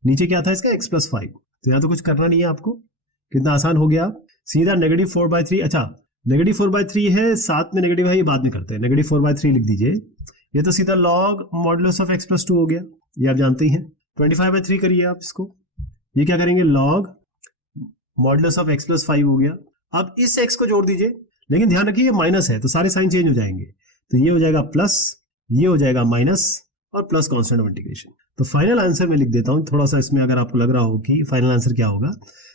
नीचे क्या था इसका x प्लस 5, तो यहाँ तो कुछ करना नहीं है आपको, कितना आसान हो गया, सीधा -4/3। अच्छा -4/3 है, साथ में नेगेटिव है, ये बाद में करते हैं, -4/3 लिख दीजिए, ये तो सीधा log modulus of x plus 2 हो गया, ये आप जानते ही हैं। 25/3 करिए आप इसको, ये क्या करेंगे log modulus of x plus 5 हो गया। अब इस x को जोड़ दीजिए, लेकिन ध्यान रखिए ये माइनस है, तो सारे साइन चेंज हो जाएंगे, तो ये हो जाएगा प्लस, ये हो जाएगा माइनस, और प्लस कांस्टेंट ऑफ इंटीग्रेशन। तो फाइनल आंसर मैं लिख देता हूँ, थोड़ा सा इसमें अगर आपको लग रहा हो कि फाइनल आंसर क्या होगा,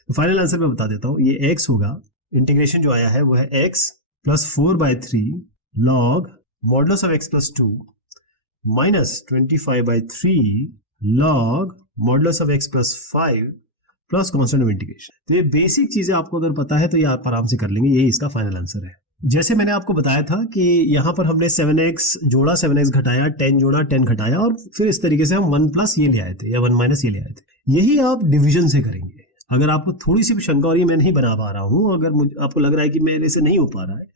तो फाइनल आंसर मैं बता देता हूँ। ये x होगा, इंटीग्रेशन जो आया है वो है x plus 4/3 log modulus of x plus 2 minus 25/3 log modulus of x plus 5 plus constant of integration. तो ये बेसिक चीजें आपको अगर पता है तो ये आप आराम से कर लेंगे, यही इसका फाइनल आंसर है। जैसे मैंने आपको बताया था कि यहाँ पर हमने 7x जोड़ा, 7x घटाया, 10 जोड़ा, 10 घटाया, और फिर इस तरीके से हम 1 प्लस ये ले आए थे या 1 माइनस ये ले आए थे। यही आप डिवीजन से करेंगे। अगर आपको थोड़ी सी भी शंका हो रही है मैं नहीं बना पा रहा हूँ, अगर मुझे आपको लग रहा है कि मेरे से नहीं हो पा रहा है,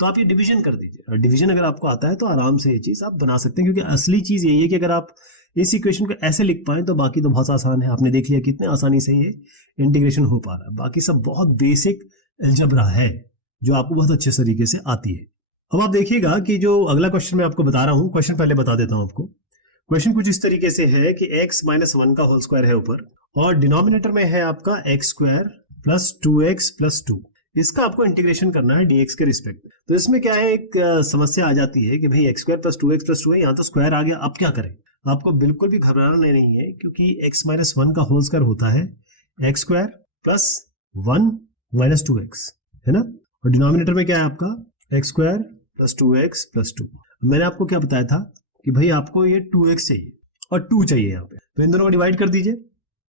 तो आप ये डिवीजन कर दीजिए। और डिवीजन अगर आपको आता है तो आराम से ये चीज आप बना सकते हैं, क्योंकि असली चीज यही है कि अगर आप इस इक्वेशन को ऐसे लिख पाए तो बाकी तो बहुत आसान है। आपने देख लिया कितने आसानी से ये इंटीग्रेशन हो पा रहा है। बाकी सब बहुत बेसिक अलजेब्रा है जो आपको बहुत अच्छे तरीके से आती है। अब आप देखिएगा कि जो अगला क्वेश्चन मैं आपको बता रहा हूं, क्वेश्चन पहले बता देता हूं आपको। क्वेश्चन कुछ इस तरीके से है कि x माइनस 1 का होल स्क्वायर है ऊपर, और डिनोमिनेटर में है आपका x square plus 2x plus 2। इसका आपको इंटीग्रेशन करना है dx के रिस्पेक्ट में। तो इसमें क्या है, एक समस्या आ जाती है कि भाई x square plus 2x plus 2 है, यहाँ तो स्क्वायर आ गया, अब क्या करें। आपको बिल्कुल भी घबराना नहीं है, क्योंकि x माइनस 1 का होल स्क्वायर होता है x square plus 1 minus 2x, है ना। और डिनोमिनेटर में क्या है आपका x square plus 2x plus 2। मैंने आपको क्या बताया था कि भाई आपको ये 2x चाहिए और 2 चाहिए यहाँ पे, तो इन दोनों को डिवाइड कर दीजिए,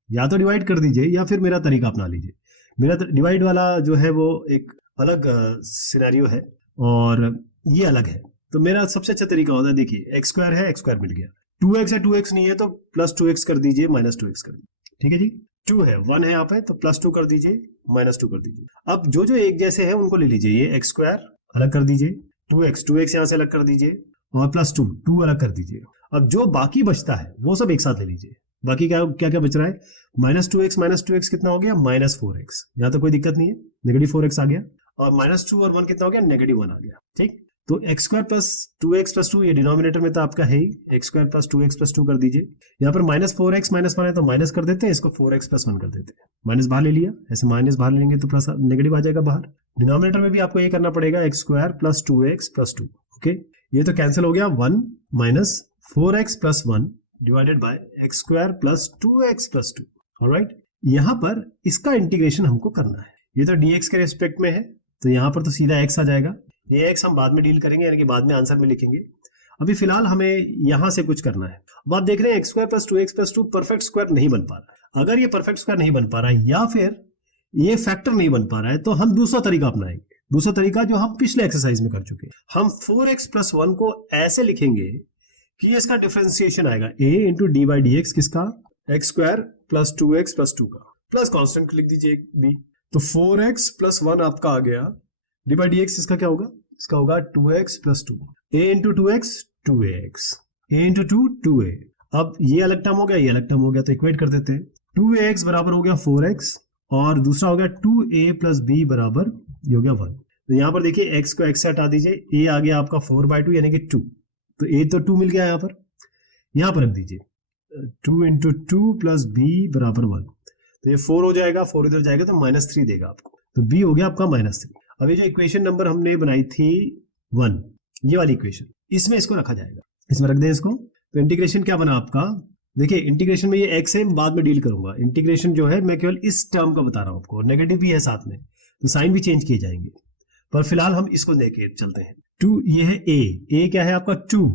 या तो डिवाइड कर दीजिए या फिर मेरा तरीका अपना लीजिए। मेरा डिवाइड वाला जो है वो एक अलग सिनेरियो है और ये अलग है। तो मेरा सबसे अच्छा तरीका होता है, देखिए x स्क्वायर है, x स्क्वायर मिल गया, 2x है, 2x नहीं है तो प्लस 2x कर दीजिए, माइनस 2x कर दीजिए, ठीक है जी। 2 है, 1 है यहाँ पे, तो प्लस 2 कर दीजिए, माइनस 2 कर दीजिए। अब जो जो एक जैसे है उनको ले लीजिए, ये x स्क्वायर अलग कर दीजिए, 2x यहाँ से अलग कर दीजिए, और प्लस 2 अलग कर दीजिए। अब जो बाकी बचता है वो सब एक साथ ले लीजिए। बाकी क्या क्या क्या बच रहा है, माइनस 2x कितना हो गया, माइनस 4x। यहाँ तो कोई दिक्कत नहीं है, नेगेटिव 4x आ गया, और माइनस 2 और 1 कितना हो गया, नेगेटिव 1 आ गया, ठीक। तो x square plus 2x plus 2 ये डिनोमिनेटर में तो आपका है ही, x square plus 2x plus 2 कर दीजिए। यहाँ पर माइनस 4x माइनस 1 है तो माइनस कर देते हैं, इसको 4x प्लस 1 कर देते हैं। माइनस बाहर ले लिया, ऐसे माइनस बाहर लेंगे तो प्लस नेगेटिव आ जाएगा बाहर। डिनोमिनेटर में भी आपको ये करना पड़ेगा, x square plus 2x plus 2, okay. ये तो कैंसिल हो गया, 1 minus 4x plus 1 divided by x square plus 2x plus 2, alright. यहाँ पर इसका इंटीग्रेशन हमको करना है। ये तो dx के रिस्पेक्ट में है, तो यहाँ पर तो सीधा x आ जाएगा। ये x हम बाद में डील करेंगे, यानी कि बाद में आंसर में लिखेंगे। अभी फिलहाल हमें यहां से कुछ करना है। अब आप देख रहे हैं x square plus 2x plus 2 perfect square नहीं बन पा रहा। अगर ये परफेक्ट स्क्वायर नहीं बन पा रहा है या फिर ये फैक्टर नहीं बन पा रहा है, तो हम दूसरा तरीका अपनाएंगे। दूसरा तरीका जो हम पिछले एक्सरसाइज में कर चुके हैं, हम 4x प्लस 1 को ऐसे लिखेंगे कि ये इसका डिफरेंशिएशन आएगा a into D by D x, किसका, x square plus 2x plus 2 का, प्लस कॉन्स्टेंट लिख दीजिए b। तो 4x प्लस 1 आपका आ गया, डी बाई डी एक्स इसका क्या होगा, इसका होगा 2x plus 2, a into 2x 2ax, a into 2 2a। अब ये अलग टर्म हो गया, ये अलग टर्म हो गया, तो इक्वेट कर देते हैं। 2ax बराबर हो गया 4x, और दूसरा हो गया 2a प्लस b बराबर ये हो गया 1। तो यहाँ पर देखिए x को x से हटा दीजिए, a आ गया आपका 4/2 यानी कि 2, तो a तो 2 मिल गया यहाँ पर रख दीजिए, 2 इंटू 2 प्लस b बराबर 1। तो ये 4 हो जाएगा, 4 इधर जाएगा तो -3 देगा आपको, तो b हो गया आपका -3। अब ये जो इक्वेशन नंबर हमने बनाई थी 1, ये वाली इक्वेशन, इसमें इसको रखा जाएगा, इसमें रख दें इसको। तो इंटीग्रेशन क्या बना आपका, देखिए इंटीग्रेशन में ये x है, बाद में डील करूंगा। इंटीग्रेशन जो है मैं केवल इस टर्म का बता रहा हूं आपको, नेगेटिव भी है साथ में, तो साइन भी चेंज किए जाएंगे, पर फिलहाल हम इसको लेके चलते हैं। 2 ये है a क्या है आपका 2,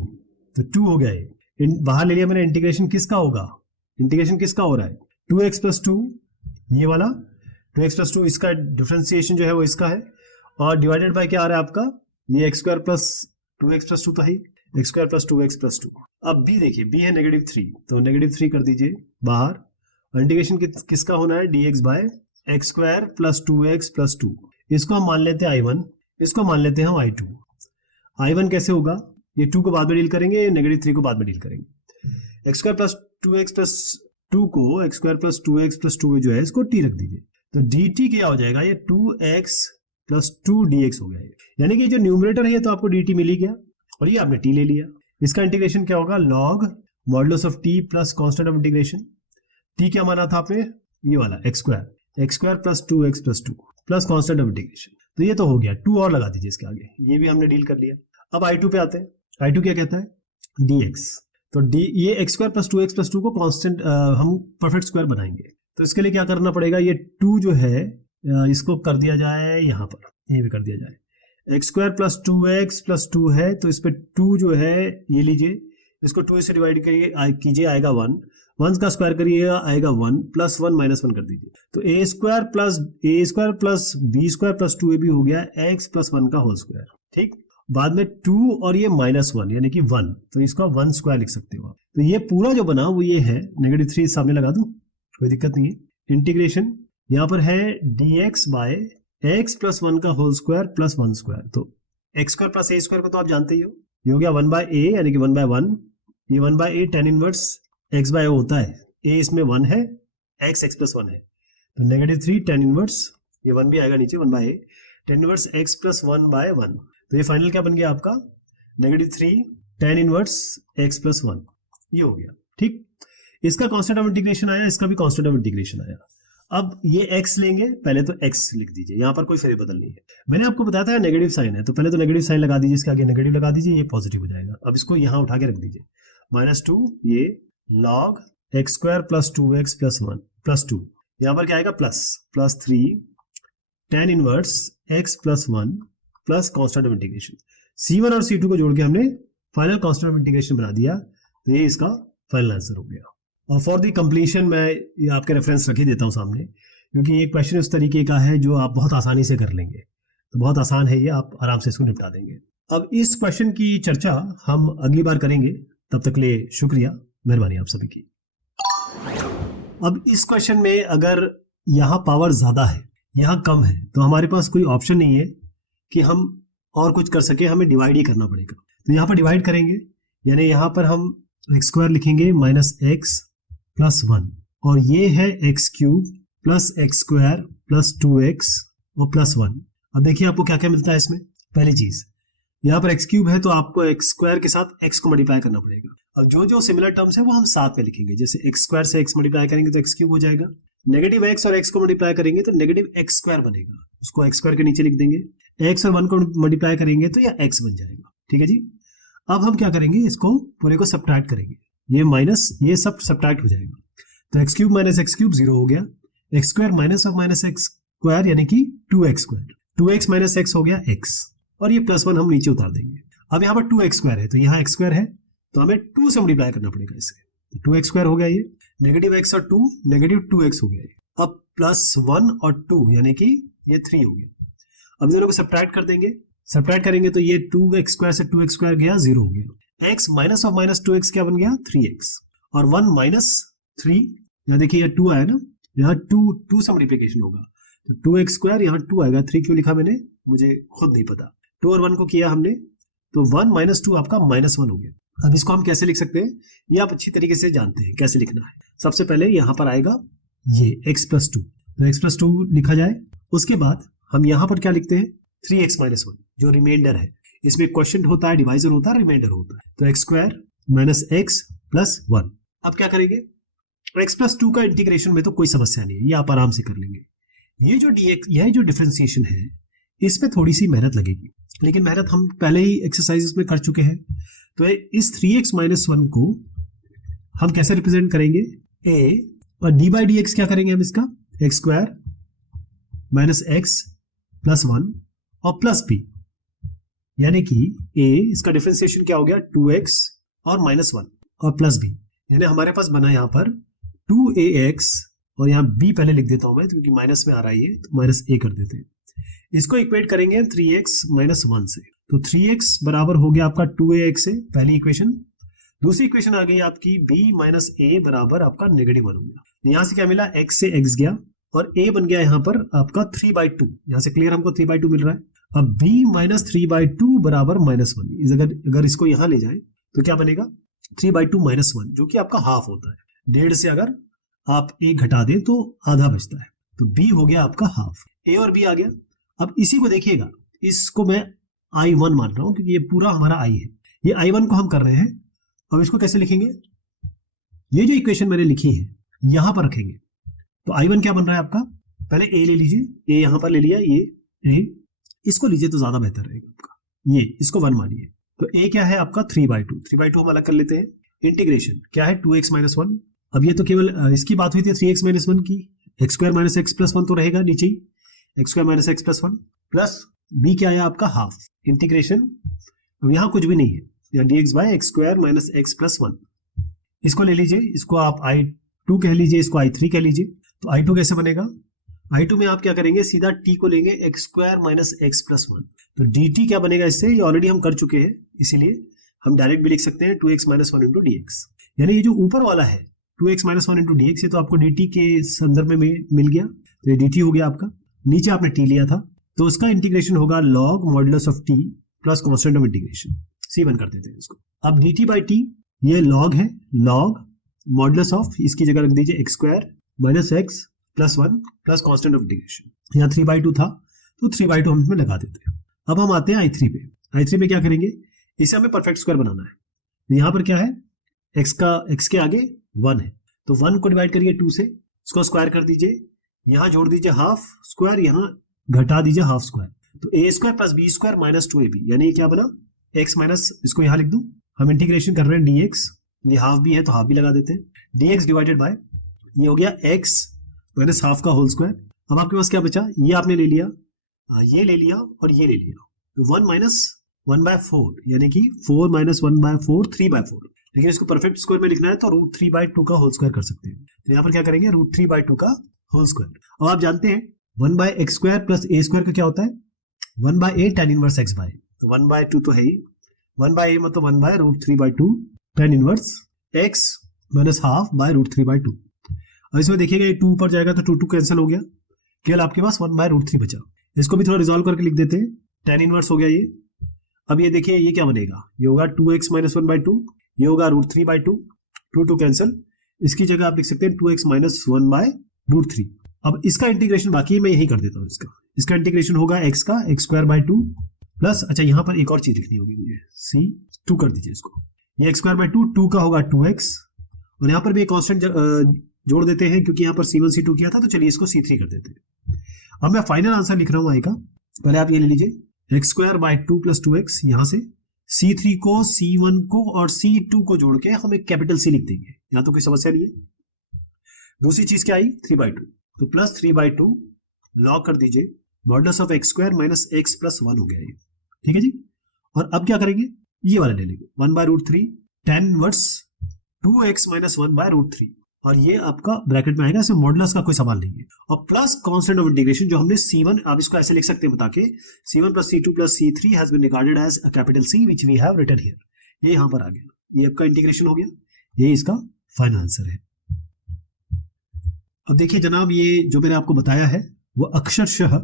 तो 2 हो गया ये, बाहर ले लिया मैंने। इंटीग्रेशन किसका होगा, इंटीग्रेशन किसका हो रहा है, 2x प्लस 2, ये वाला 2x प्लस 2, इसका डिफरेंशिएशन जो है वो इसका है, और डिवाइडेड बाय क्या आ रहा है आपका, ये x square plus 2x plus 2 तो है, x square plus 2x plus 2। अब b देखिए, b है -3, तो -3 कर दीजिए बाहर, और इंटीग्रेशन किसका होना है, dx by x square plus 2x plus 2। इसको हम मान लेते हैं i1, इसको मान लेते हैं हम i2। i1 कैसे होगा, ये 2 को बाद में डील करेंगे, -3 को बाद में डील करेंगे। x square plus 2x plus 2 को x square plus 2x plus 2 जो है इसको t रख दीजिए, तो dt क्या हो जाएगा, ये 2x प्लस 2 dx हो गया, यानी कि जो न्यूमरेटर है ये तो आपको dt मिल ही गया, और ये आपने t ले लिया। इसका इंटीग्रेशन क्या होगा, log modulus of t plus constant of integration. t क्या माना था आपने, ये वाला x square plus 2x plus 2 plus constant of integration. तो ये तो हो गया, 2 और लगा दीजिए इसके आगे, ये भी हमने डील कर लिया। अब i2 पे आते हैं। i2 क्या कहता है, dx, तो डी ये एक्स स्क्वायर प्लस 2x+2 को कांस्टेंट हम परफेक्ट स्क्वायर बनाएंगे। तो इसके लिए क्या करना पड़ेगा, ये 2 जो है इसको कर दिया जाए यहाँ पर, ये भी कर दिया जाए। एक्स स्क्वायर प्लस 2x+2 है, तो इस पे 2 जो है ये लीजिए, इसको 2 से डिवाइड कीजिए आएगा 1, 1 का स्क्वायर करिएगा आएगा 1, +1 -1 कर दीजिए। तो a² plus b² plus 2ab हो गया x + 1 का होल स्क्वायर। ठीक, बाद में 2 और ये -1 यानी कि 1, तो इसका 1 स्क्वायर लिख सकते हो आप। तो ये पूरा जो बना वो ये है, -3 सामने लगा दूं, कोई दिक्कत नहीं है। इंटीग्रेशन यहाँ पर है dx बाय x + 1 का होल स्क्वायर प्लस 1 स्क्वायर। तो x² प्लस a² को तो आप जानते ही हो, ये हो गया 1/a यानी कि 1/1, ये 1/a tan inverse x bye होता है, a इसमें 1 है, x + 1 है, तो -3 tan इनवर्स, ये 1 भी आएगा नीचे, 1/a tan इनवर्स x + 1/1। तो ये फाइनल क्या बन गया आपका, -3 tan इनवर्स x + 1, ये हो गया। ठीक, इसका कांस्टेंट ऑफ इंटीग्रेशन आया, इसका भी कांस्टेंट ऑफ इंटीग्रेशन आया। अब ये x लेंगे, पहले तो x लिख दीजिए, यहाँ पर कोई फेरबदल नहीं है। मैंने आपको बताया था नेगेटिव साइन है, तो पहले तो नेगेटिव साइन लगा दीजिए, इसके आगे नेगेटिव लगा दीजिए, ये पॉजिटिव हो जाएगा। अब इसको यहाँ उठा के रख दीजिए, -2 ये log x² plus 2x plus 1 plus 2, यहाँ पर क्या आएगा +3 tan inverse x + 1 plus constant of integration. C1 और C2 को जोड़ के हमने फाइनल कांस्टेंट ऑफ इंटीग्रेशन बना दिया, तो ये इसका फाइनल आंसर हो गया। और फॉर द कंप्लीशन मैं ये आपके रेफरेंस रख ही देता हूँ सामने, क्योंकि ये क्वेश्चन उस तरीके का है जो आप बहुत आसानी से कर लेंगे, तो बहुत आसान है ये, आप आराम से इसको निपटा देंगे। अब इस क्वेश्चन की चर्चा हम अगली बार करेंगे, तब तक के लिए शुक्रिया, मेहरबानी आप सभी की। अब इस क्वेश्चन में अगर यहाँ पावर ज्यादा है, यहाँ कम है, तो हमारे पास कोई ऑप्शन नहीं है कि हम और कुछ कर सके, हमें डिवाइड ही करना पड़ेगा। तो यहाँ पर डिवाइड करेंगे, यानी यहाँ पर हम x² लिखेंगे -x + 1, और ये है x³ plus x² plus 2x और +1। अब देखिए आपको क्या क्या मिलता है इसमें। पहली चीज, यहाँ पर x³ है, तो आपको x² के साथ x को मल्टीप्लाई करना पड़ेगा। अब जो जो सिमिलर टर्म्स है वो हम साथ में लिखेंगे, जैसे x² से x मल्टीप्लाई करेंगे तो x³ हो जाएगा, -x और x को मल्टीप्लाई करेंगे तो -x² बनेगा, उसको x² के नीचे लिख देंगे, x और 1 को मल्टीप्लाई करेंगे तो यह x बन जाएगा। ठीक है जी। अब हम क्या करेंगे, इसको पूरे को सब्ट्रैक्ट करेंगे, ये माइनस ये सब सब्ट्रैक्ट हो जाएगा, तो x³ - x³ 0 हो गया, x² - x² यानी कि 2x², 2x - x हो गया x, और ये +1 हम नीचे उतार देंगे। अब यहाँ पर 2x² है, तो यहाँ x² है, तो हमें 2 से मल्टीप्लाई करना पड़ेगा इसे, 2x² हो गया, ये -x और 2 -2x हो गया। अब +1 और 2 यानी कि ये 3 हो गया। अब दोनों को सब्ट्रैक्ट कर देंगे, सब्ट्रैक्ट करेंगे तो ये 2x² से 2x² गया, 0 हो गया। x माइनस ऑफ -2x क्या बन गया, 3x, और 1 - 3, यहाँ देखिए ये 2 आया ना, यहाँ 2 से मल्टीप्लिकेशन होगा, तो 2x², यहाँ 2 आएगा, 3 क्यों लिखा मैंने मुझे खुद नहीं पता, 2 और 1 को किया हमने, तो 1 - 2 आपका -1 हो गया। अब इसको हम कैसे लिख सकते हैं, ये आप अच्छी तरीके से जानते हैं कैसे लिखना है। सबसे पहले यहाँ पर आएगा ये x + 2, तो x + 2 लिखा जाए, उसके बाद हम यहाँ पर क्या लिखते हैं, 3x - 1 जो रिमाइंडर है, इसमें क्वेश्चन होता है, डिवाइजर होता है, रिमाइंडर होता है, तो x² - x + 1। अब क्या करेंगे, x + 2 का इंटीग्रेशन में तो कोई समस्या नहीं है, ये आप आराम से कर लेंगे। ये जो dx, यह जो डिफरेंशिएशन है, इसमें थोड़ी सी मेहनत लगेगी, लेकिन मेहनत हम पहले ही एक्सरसाइजेस में कर चुके हैं। तो इस 3x - 1 को हम कैसे रिप्रेजेंट करेंगे, a, और d/dx क्या करेंगे हम इसका, x² - x + 1 और प्लस b, यानी कि a इसका डिफरेंशिएशन क्या हो गया, 2x और -1 और प्लस b, यानी हमारे पास बना यहाँ पर 2ax, और यहाँ b पहले लिख देता हूं मैं क्योंकि माइनस में आ रहा है, तो -a कर देते हैं। इसको इक्वेट करेंगे 3x - 1 से, तो 3x बराबर हो गया आपका 2ax से, पहली इक्वेशन। दूसरी इक्वेशन आ गई आपकी b - a बराबर आपका -1 हो गया। यहाँ से क्या मिला, x से x गया, और a बन गया यहाँ पर आपका 3/2, यहाँ से क्लियर हमको 3/2 मिल रहा है। अब b - 3/2 बराबर -1, अगर इसको यहाँ ले जाए तो क्या बनेगा, 3/2 - 1, जो कि आपका हाफ होता है, 1.5 से अगर आप 1 घटा दें तो आधा बचता है, तो b हो गया आपका हाफ, a और b आ गया। अब इसी को देखिएगा, इसको मैं I1 मान रहा हूं क्योंकि ये पूरा हमारा I है, ये I1 को हम कर रहे हैं। अब इसको कैसे लिखेंगे, ये जो इक्वेशन मैंने लिखी है यहां पर रखेंगे, तो I1 क्या बन रहा है आपका, पहले a ले लीजिए, a यहां पर ले लिया, ये a, इसको लीजिए तो ज्यादा बेहतर रहेगा आपका, ये इसको 1 मानिए, तो a क्या है आपका 3/2 हम अलग कर लेते हैं, इंटीग्रेशन क्या है 2x माइनस वन। अब ये तो केवल इसकी बात हुई थी 3x माइनस वन की, X square minus x plus one तो रहेगा नीचे ही, X square minus x plus one plus B क्या आया आपका हाफ इंटीग्रेशन। अब यहाँ कुछ भी नहीं है, या d x by x square minus x plus one. इसको ले लीजिए, इसको आप I2 कह लीजिए, इसको I3 कह लीजिए। तो I2 कैसे बनेगा, I2 में आप क्या करेंगे, सीधा t को लेंगे x square minus x plus one. तो dt क्या बनेगा इससे, ये ऑलरेडी हम कर चुके हैं, इसीलिए हम डायरेक्ट भी लिख सकते हैं 2x minus one into D x. यानी ये जो ऊपर वाला है 2x minus one into D x, ये तो आपको dt के संदर्भ में मिल गया, तो ये dt हो गया आपका। नीचे आपने t लिया था, तो उसका इंटीग्रेशन होगा log modulus of t plus constant of integration, c1 कर देते हैं इसको। अब dt बाई t ये log है, log मॉडुलस ऑफ, इसकी जगह रख दीजिए x square minus x plus one plus constant of integration. यहाँ 3/2 था, तो 3/2 हम इसमें लगा देते हैं। अब हम आते हैं I3 पे। I3 में क्या करेंगे, इसे हमें परफेक्ट स्क्वायर बनाना है। यहाँ पर क्या है, x के आगे 1 है, तो 1 को डिवाइड करिए 2 से, इसको स्क्वायर कर दीजिए, यहाँ जोड़ दीजिए हाफ स्क्वायर, यहाँ घटा दीजिए हाफ स्क्वायर, तो a square plus B square minus 2ab, यानी क्या बना x माइनस, इसको यहाँ लिख दूं, हम इंटीग्रेशन कर रहे हैं dx, ये हाफ भी है तो हाफ भी लगा देते हैं, dx डिवाइडेड बाय ये हो गया x माइनस हाफ का होल स्क्वायर। अब आपके पास क्या बचा, ये आपने ले लिया, ये ले लिया और ये ले लिया, तो 1 माइनस 1/4, यानी कि 4 माइनस 1/4 3/4। लेकिन इसको परफेक्ट स्क्वायर में लिखना है तो √3/2 का होल स्क्वायर कर सकते हैं। तो यहाँ पर क्या करेंगे, √3/2 का होल स्क्वायर। अब आप जानते हैं 1/x square plus a square का क्या होता है, 1/a tan inverse x bye, तो 1/2 तो है ही, 1/a मतलब 1/√3/2 tan inverse x minus half by √3/2। अब इसमें देखिएगा ये 2 ऊपर जाएगा तो 2 कैंसिल हो गया, केवल आपके पास 1/√3 बचा। इसको भी थोड़ा रिजॉल्व करके लिख देते हैं, tan इनवर्स हो गया ये। अब ये देखिए ये क्या बनेगा, ये होगा 2x माइनस 1/2, ये होगा √3/2, 2 कैंसिल, इसकी जगह आप लिख सकते हैं 2x माइनस 1/√3। अब इसका इंटीग्रेशन बाकी है, मैं यही कर देता हूँ, इसका इंटीग्रेशन होगा x का x स्क्वायर बाय 2 प्लस, अच्छा यहाँ पर एक और चीज लिखनी होगी मुझे, c2 कर दीजिए इसको, ये x स्क्वायर बाय 2 का होगा 2x, और यहाँ पर भी एक कांस्टेंट जोड़ देते हैं क्योंकि यहाँ पर c1 c2 किया था, तो चलिए इसको c3 कर देते हैं। अब मैं फाइनल आंसर लिख रहा हूँ आई का, पहले आप ये ले लीजिए x square by 2 plus 2x, यहाँ से c3 को c1 को और c2 को जोड़ के हम एक कैपिटल C लिख देंगे, यहाँ तो कोई समस्या नहीं है। दूसरी चीज क्या आई 3/2, तो प्लस 3/2 लॉग कर दीजिए modulus of x square minus x plus 1 हो गया ये, ठीक है जी। और अब क्या करेंगे, ये वाला ले लेंगे 1/√3 tan इनवर्स 2x माइनस 1/√3, और ये आपका ब्रैकेट में आएगा, इसमें मॉडुलस का कोई सवाल नहीं है, और प्लस कांस्टेंट ऑफ इंटीग्रेशन जो हमने c1, आप इसको ऐसे लिख सकते हैं बता के, c1 plus c2 plus c3 has been regarded as a capital C which we have written here. ये यहां पर आ गया, ये आपका इंटीग्रेशन हो गया, ये इसका फाइनल आंसर है। अब देखिए जनाब, ये जो मैंने आपको बताया है वो अक्षरशः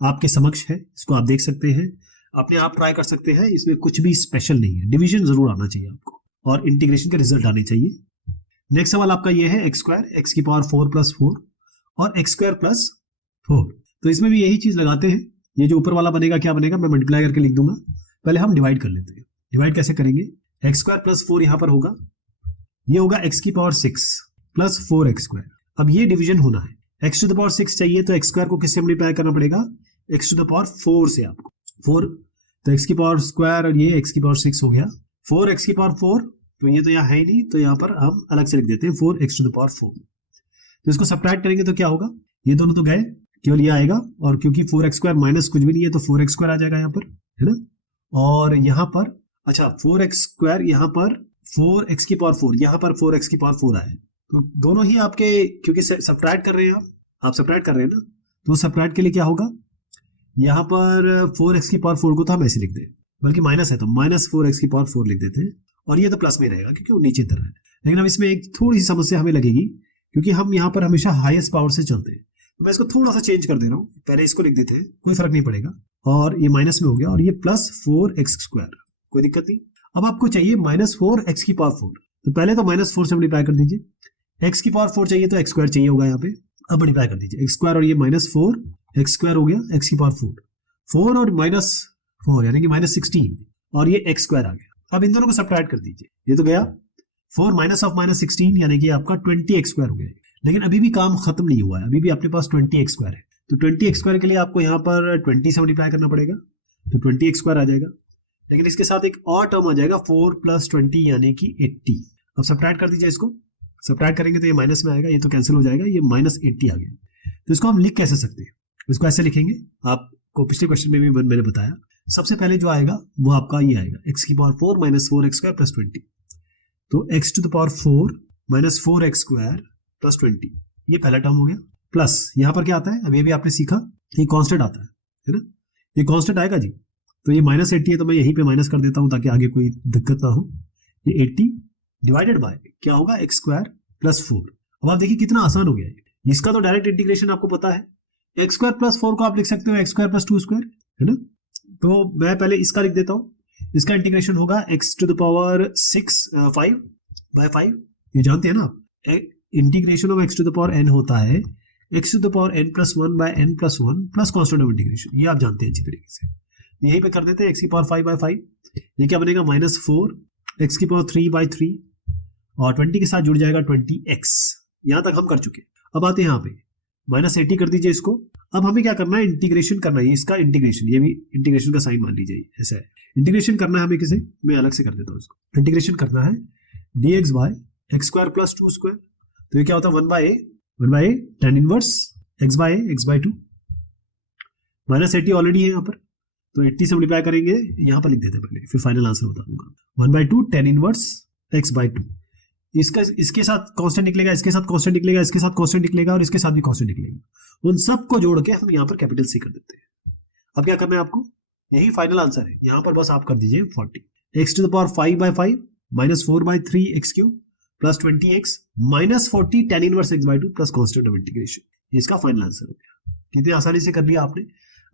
आपके समक्ष है, इसको आप देख सकते हैं, अपने आप ट्राई कर सकते हैं, इसमें कुछ भी स्पेशल नहीं है। डिवीजन जरूर आना चाहिए आपको और इंटीग्रेशन के रिजल्ट आने चाहिए। नेक्स्ट सवाल आपका ये है एक्स स्क्वायर एक्स की पावर 4 प्लस 4 और एक्स स्क्वायर प्लस 4, तो इसमें भी यही चीज लगाते हैं। ये जो ऊपर वाला बनेगा क्या बनेगा, मैं मल्टीप्लाई करके लिख दूंगा, पहले हम डिवाइड कर लेते हैं। डिवाइड कैसे करेंगे, एक्स स्क्वायर प्लस 4 यहाँ पर होगा, ये होगा एक्स की पावर 6 प्लस 4x स्क्वायर। अब ये डिवीजन होना है, एक्स टू द पावर 6 चाहिए तो एक्स स्क्वायर को किससे मल्टीप्लाई करना पड़ेगा, एक्स टू द पावर 4 से, आपको 4, तो एक्स की पावर स्क्वायर और ये एक्स की पावर 6 हो गया, 4x की पावर 4, तो ये तो यहाँ है ही नहीं, तो यहाँ पर हम अलग से लिख देते हैं 4x टू द पावर 4। तो इसको सब्ट्रैक्ट करेंगे तो क्या होगा, ये दोनों तो गए, केवल ये आएगा, और क्योंकि 4x स्क्वायर माइनस कुछ भी नहीं है तो 4x स्क्वायर आ जाएगा यहाँ पर, है ना। और यहाँ पर अच्छा 4x स्क्वायर, यहाँ पर 4x की पावर 4, यहाँ पर 4x की पावर 4 आया, तो दोनों ही आपके, क्योंकि सब्ट्रैक्ट कर रहे हैं आप सब्ट्रैक्ट कर रहे हैं ना, तो सब्ट्रैक्ट के लिए क्या होगा, यहाँ पर 4x की पावर 4 को तो हम ऐसे लिख दें, बल्कि माइनस है तो माइनस 4x की पावर 4 लिख देते हैं, और ये तो प्लस में रहेगा क्योंकि वो नीचे तरह है। लेकिन अब इसमें एक थोड़ी सी समस्या हमें लगेगी, क्योंकि हम यहाँ पर हमेशा हाईएस्ट पावर से चलते हैं, तो मैं इसको थोड़ा सा चेंज कर दे रहा हूँ, पहले इसको लिख देते हैं, कोई फर्क नहीं पड़ेगा, और ये माइनस में हो गया, और ये प्लस 4x स्क्वायर, कोई दिक्कत नहीं। अब आपको चाहिए माइनस 4x की पावर 4, तो पहले तो माइनस 4 से मल्टीप्लाई कर दीजिए, x की पावर 4 चाहिए तो x स्क्वायर चाहिए होगा यहाँ पे, अब मल्टीप्लाई कर दीजिए x स्क्वायर, और ये माइनस 4x स्क्वायर हो गया, x की पावर 4 और माइनस 4 यानी कि माइनस 16, और ये x स्क्वायर आ गया। अब इन दोनों को सब्ट्रैक्ट कर दीजिए, ये तो गया 4 माइनस ऑफ माइनस 16 यानी कि आपका 20x स्क्वायर हो गया। लेकिन अभी भी काम खत्म नहीं हुआ है, अभी भी आपके पास 20x स्क्वायर है, तो 20x स्क्वायर के लिए आपको यहाँ पर 20 से मल्टीप्लाई करना पड़ेगा, तो 20x स्क्वायर आ जाएगा। लेकिन इसके साथ एक और टर्म आ जाएगा 4 प्लस 20 यानी कि 80। अब सब्ट्रैक्ट कर दीजिए इसको, सब्ट्रैक्ट करेंगे तो ये माइनस में आएगा, ये तो कैंसिल हो जाएगा, ये -80 आ गया। तो इसको हम लिख कैसे सकते हैं, इसको ऐसे लिखेंगे, आपको पिछले क्वेश्चन में भी मैंने बताया। सबसे पहले जो आएगा वो आपका ये आएगा x⁴ - 4x² + 20, तो x⁴ - 4x² + 20, ये पहला टर्म हो गया। प्लस यहाँ पर क्या आता है, अभी भी आपने सीखा, ये कांस्टेंट आता है ना, ये कांस्टेंट आएगा जी। तो ये -80 है तो मैं यहीं पे माइनस कर देता हूं ताकि आगे कोई दिक्कत ना हो। ये 80 डिवाइडेड बाय क्या होगा, x² + 4। अब आप देखिए कितना आसान हो गया है, इसका तो डायरेक्ट इंटीग्रेशन आपको पता है। x² + 4 को आप लिख सकते हो x² + 2² है ना। तो मैं पहले इसका लिख देता हूं, इसका इंटीग्रेशन होगा x⁵ 5/5, ये जानते हैं ना आप, इंटीग्रेशन ऑफ x⁴n होता है x⁴n + 1/n + 1 plus constant of integration, ये आप जानते हैं अच्छी तरीके से। यहीं पे कर देते हैं x⁵ 5/5, ये क्या बनेगा -4 x⁵ 3/3 और 20 के साथ जुड़ जाएगा 20x। यहां तक हम कर चुके। अब आते हैं यहाँ पे -80 कर दीजिए इसको। अब हमें क्या करना है, इंटीग्रेशन करना है, इसका इंटीग्रेशन, ये भी इंटीग्रेशन का साइन मान लीजिए, ऐसा है। इंटीग्रेशन करना है हमें किसे, मैं अलग से कर देता हूँ इसको। इंटीग्रेशन करना है dx बाय x² + 2², तो ये क्या होता है 1/a tan inverse x/2 -80 already है यहाँ पर, तो 80 से मल्टीप्लाई करेंगे, यहाँ पर लिख देते हैं पहले, फिर फाइनल आंसर बता दूंगा। 1/2 tan इनवर्स x/2, इसका इसके साथ कांस्टेंट निकलेगा, इसके साथ कांस्टेंट निकलेगा, इसके साथ कांस्टेंट निकलेगा और इसके साथ भी कांस्टेंट निकलेगा। उन सबको जोड़ के हम यहाँ पर कैपिटल C कर देते हैं। अब क्या करना है आपको, यही फाइनल आंसर है, यहाँ पर बस आप कर दीजिए 40 x⁵ 5/5 - 4/3 x³ + 20x - 40 tan inverse x/2 plus constant of integration. इसका फाइनल आंसर हो गया। कितनी आसानी से कर लिया आपने।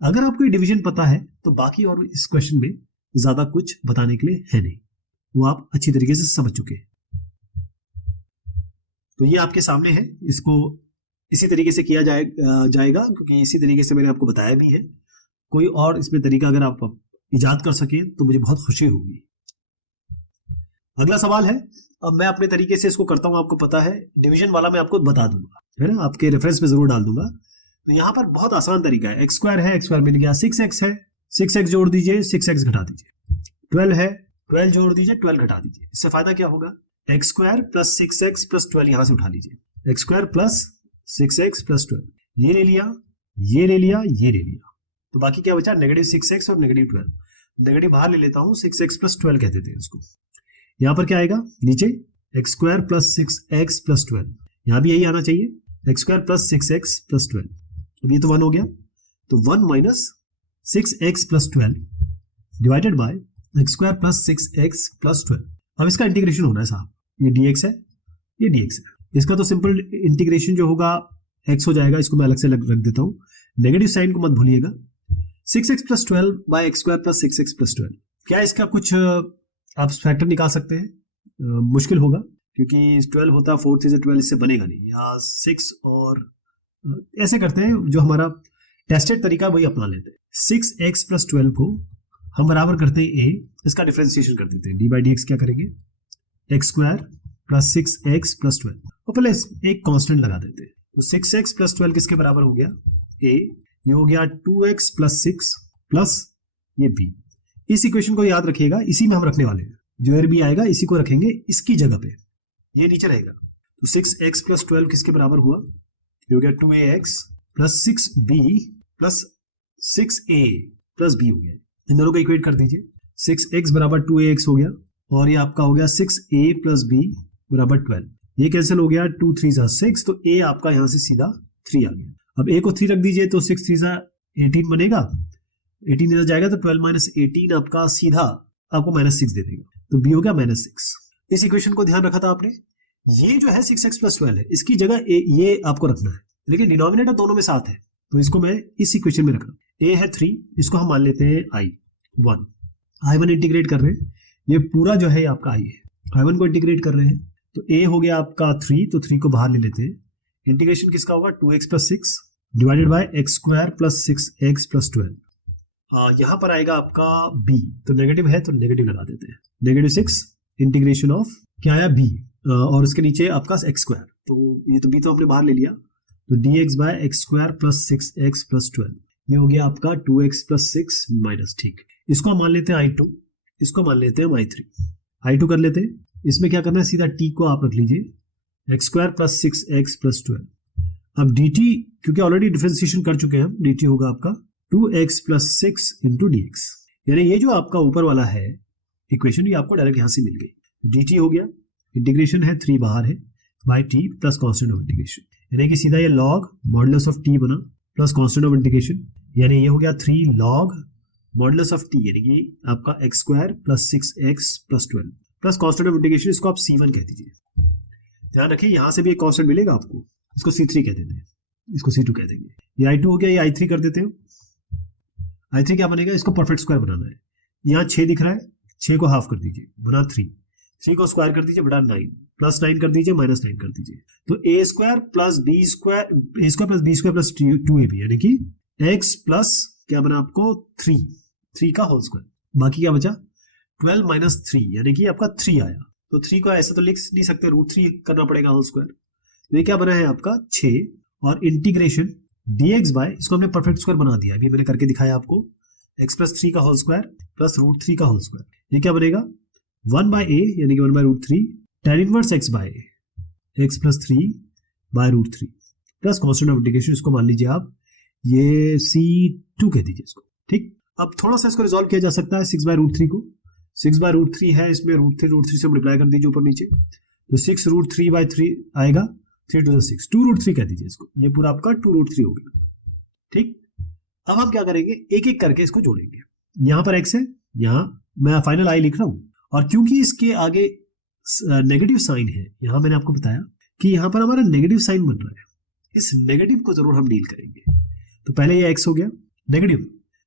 अगर आपको ये डिवीजन पता है तो बाकी और इस क्वेश्चन में ज्यादा कुछ बताने के लिए है नहीं, वो आप अच्छी तरीके से समझ चुके हैं। तो ये आपके सामने है, इसको इसी तरीके से किया जाएगा क्योंकि इसी तरीके से मैंने आपको बताया भी है। कोई और इसमें तरीका अगर आप इजाद कर सके तो मुझे बहुत खुशी होगी। अगला सवाल है, अब मैं अपने तरीके से इसको करता हूं, आपको पता है डिवीजन वाला मैं आपको बता दूंगा, है ना, आपके रेफरेंस में जरूर डाल दूंगा। तो यहाँ पर बहुत आसान तरीका है, x² है, x² मिल गया, 6x है, 6x जोड़ दीजिए, 6x घटा दीजिए, 12 है, 12 जोड़ दीजिए, 12 घटा दीजिए। इससे फायदा क्या होगा, x² + 6x + 12 यहां से उठा लीजिए, x² + 6x + 12, ये ले लिया, ये ले लिया, ये ले लिया, तो बाकी क्या बचा, -6x और -12। नेगेटिव बाहर ले लेता हूं, 6x + 12 कह देते हैं इसको। यहां पर क्या आएगा नीचे, x² + 6x + 12, यहां भी यही आना चाहिए, x² + 6x + 12। अब ये तो 1 हो गया, तो 1 - 6x + 12 divided by x² + 6x + 12। अब इसका इंटीग्रेशन होना है साहब, ये dx है, ये dx है। इसका तो सिंपल इंटीग्रेशन जो होगा x हो जाएगा, इसको मैं अलग से रख देता हूं, नेगेटिव साइन को मत भूलिएगा। 6x + 12 बाय x² + 6x + 12, क्या इसका कुछ आप फैक्टर निकाल सकते हैं? मुश्किल होगा क्योंकि 12 होता है 4 से 12, इससे बनेगा नहीं, या 6 और ऐसे करते हैं, जो हमारा टेस्टेड तरीका वही अपना लेते हैं। 6x + 12 को हम बराबर करते हैं a, इसका डिफरेंशिएशन कर देते हैं, d/dx क्या करेंगे, x² + 6x + 12, और पहले एक कांस्टेंट लगा देते हैं। तो 6x + 12 किसके बराबर हो गया, a, ये हो गया 2x + 6 प्लस ये b। इस इक्वेशन को याद रखिएगा, इसी में हम रखने वाले हैं, जो एर बी आएगा इसी को रखेंगे इसकी जगह पे, ये नीचे रहेगा। तो 6x + 12 किसके बराबर हुआ, ये हो गया 2ax + 6b + 6a + b हो गया। इन दोनों को इक्वेट कर दीजिए, 6x = 2ax हो गया और ये आपका हो गया 6a + b = 12, ये कैंसिल हो गया, 2 3 = 6, तो a आपका यहां से सीधा 3 आ गया। अब a को 3 रख दीजिए तो 6 3 = 18 बनेगा, 18 इधर जाएगा तो 12 - 18 आपका सीधा आपको -6 दे देगा, तो b हो गया -6। इस इक्वेशन को ध्यान रखा था आपने, ये जो है 6x + 12 है, इसकी जगह ये आपको रखना है, लेकिन डिनोमिनेटर दोनों में साथ है, तो इसको मैं इस इक्वेशन में रखा। a है 3, इसको हम मान लेते हैं i1, i1 इंटीग्रेट कर रहे हैं, ये पूरा जो है आपका i है, i1 को इंटीग्रेट कर रहे हैं, तो a हो गया आपका 3, तो 3 को बाहर ले लेते हैं, इंटीग्रेशन किसका होगा, 2x + 6 divided by x² + 6x + 12। यहां पर आएगा आपका b, तो नेगेटिव है तो नेगेटिव लगा देते हैं, -6 इंटीग्रेशन ऑफ क्या आया b, और उसके नीचे आपका x², तो ये तो b तो हमने बाहर ले लिया, तो dx/x² + 6x + 12, ये हो गया आपका 2x + 6 - ठीक, इसको मान लेते हैं i2, इसको मान लेते हैं i3, i2 कर लेते हैं, इसमें क्या करना है, सीधा t को आप रख लीजिए x square plus 6x plus 12। अब dt क्योंकि ऑलरेडी डिफरेंशिएशन कर चुके हैं हम, dt होगा आपका 2x plus 6 into D x. यानी ये जो आपका ऊपर वाला है इक्वेशन, ये आपको डायरेक्ट यहां से मिल गई। dt हो गया, इंटीग्रेशन है 3 बाहर है by t plus constant of integration, यानी कि सीधा ये लॉग मॉडुलस ऑफ t बना प्लस कॉन्स्टेंट ऑफ इंटीग्रेशन, यानी ये हो गया 3 लॉग मॉडुलस ऑफ t, यानी कि आपका x square plus 6x plus 12 plus constant of integration, इसको आप c1 कह दीजिए। ध्यान रखिए यहां से भी एक कांस्टेंट मिलेगा आपको, इसको c3 कह देते हैं, इसको c2 कह देंगे। ये i2 हो गया, ये i3 कर देते हैं। i3 क्या बनेगा, इसको परफेक्ट स्क्वायर बनाना है। यहाँ 6 दिख रहा है, 6 को हाफ कर दीजिए बना 3 को स्क्वायर कर दीजिए बटा 9, प्लस 9 कर दीजिए माइनस 9 कर दीजिए, तो a square plus b square plus 2ab, यानी कि x प्लस क्या बना आपको 3 का होल स्क्वायर, बाकी क्या बचा 12 माइनस 3, यानी कि आपका 3 आया। तो 3 को ऐसा तो लिख नहीं सकते, √3 करना पड़ेगा होल स्क्वायर। तो ये क्या बना है आपका 6 और इंटीग्रेशन dx बाय, इसको हमने परफेक्ट स्क्वायर बना दिया, अभी मैंने करके दिखाया आपको, x प्लस 3 का होल स्क्वायर प्लस √3 का होल स्क्वायर, ये क्या बनेगा 1 बाय a, यानी कि 1 by √3 tan inverse x by x plus 3 by √3 plus constant of integration, इसको मान लीजिए आप ये c2 कह दीजिए इसको। ठीक, अब थोड़ा सा इसको रिजॉल्व किया जा सकता है 6 बाय √3 को, 6 बाय √3 है, इसमें √3 से मल्टीप्लाई कर दीजिए ऊपर नीचे, तो 6 √3 बाय 3 आएगा, 3 to the 6, 2 √3 कह दीजिए इसको, ये पूरा आपका 2 √3 हो गया। ठीक, अब हम क्या करेंगे, एक एक करके इसको जोड़ेंगे। यहां पर x है, यहां मैं फाइनल i लिख रहा हूं, और क्योंकि इसके आगे नेगेटिव साइन है, यहां मैंने आपको बताया कि यहां पर हमारा नेगेटिव साइन बन रहा है, इस नेगेटिव को जरूर हम डील करेंगे। तो पहले ये x हो गया नेगेटिव,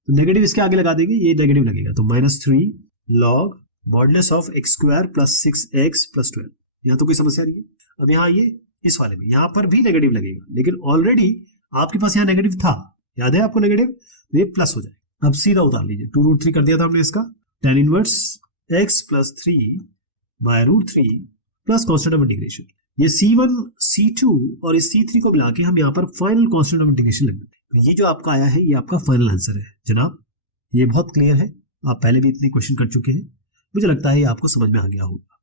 तो नेगेटिव इसके आगे लगा देंगे, ये नेगेटिव लगेगा, तो -3 log modulus of x square plus 6x plus 12। यहाँ तो कोई समस्या नहीं है। अब यहाँ ये इस वाले में यहाँ पर भी नेगेटिव लगेगा, लेकिन ऑलरेडी आपके पास यहाँ नेगेटिव था, याद है आपको नेगेटिव, तो ये प्लस हो जाए। अब सीधा उतार लीजिए, 2 √3 कर दिया था हमने इसका, tan inverse x plus 3 by √3 plus constant of integration, ये c1 c2 और इस c3 को मिला के हम यहाँ पर फाइनल कॉन्स्टेंट ऑफ इंटीग्रेशन लेंगे। तो ये जो आपका आया है, ये आपका फाइनल आंसर है जनाब। ये बहुत क्लियर है, आप पहले भी इतने क्वेश्चन कर चुके हैं, मुझे लगता है ये आपको समझ में आ गया होगा।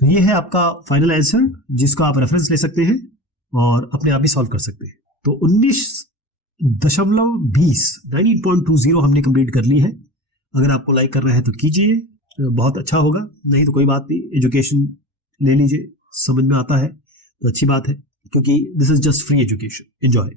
तो ये है आपका फाइनल आंसर, जिसको आप रेफरेंस ले सकते हैं और अपने आप भी सॉल्व कर सकते हैं। तो 19.20 हमने कंप्लीट कर ली है। अगर आपको लाइक करना है तो कीजिए, बहुत अच्छा होगा, नहीं तो कोई बात नहीं, एजुकेशन ले लीजिए, समझ में आता है तो अच्छी बात है, क्योंकि this is just free education. Enjoy.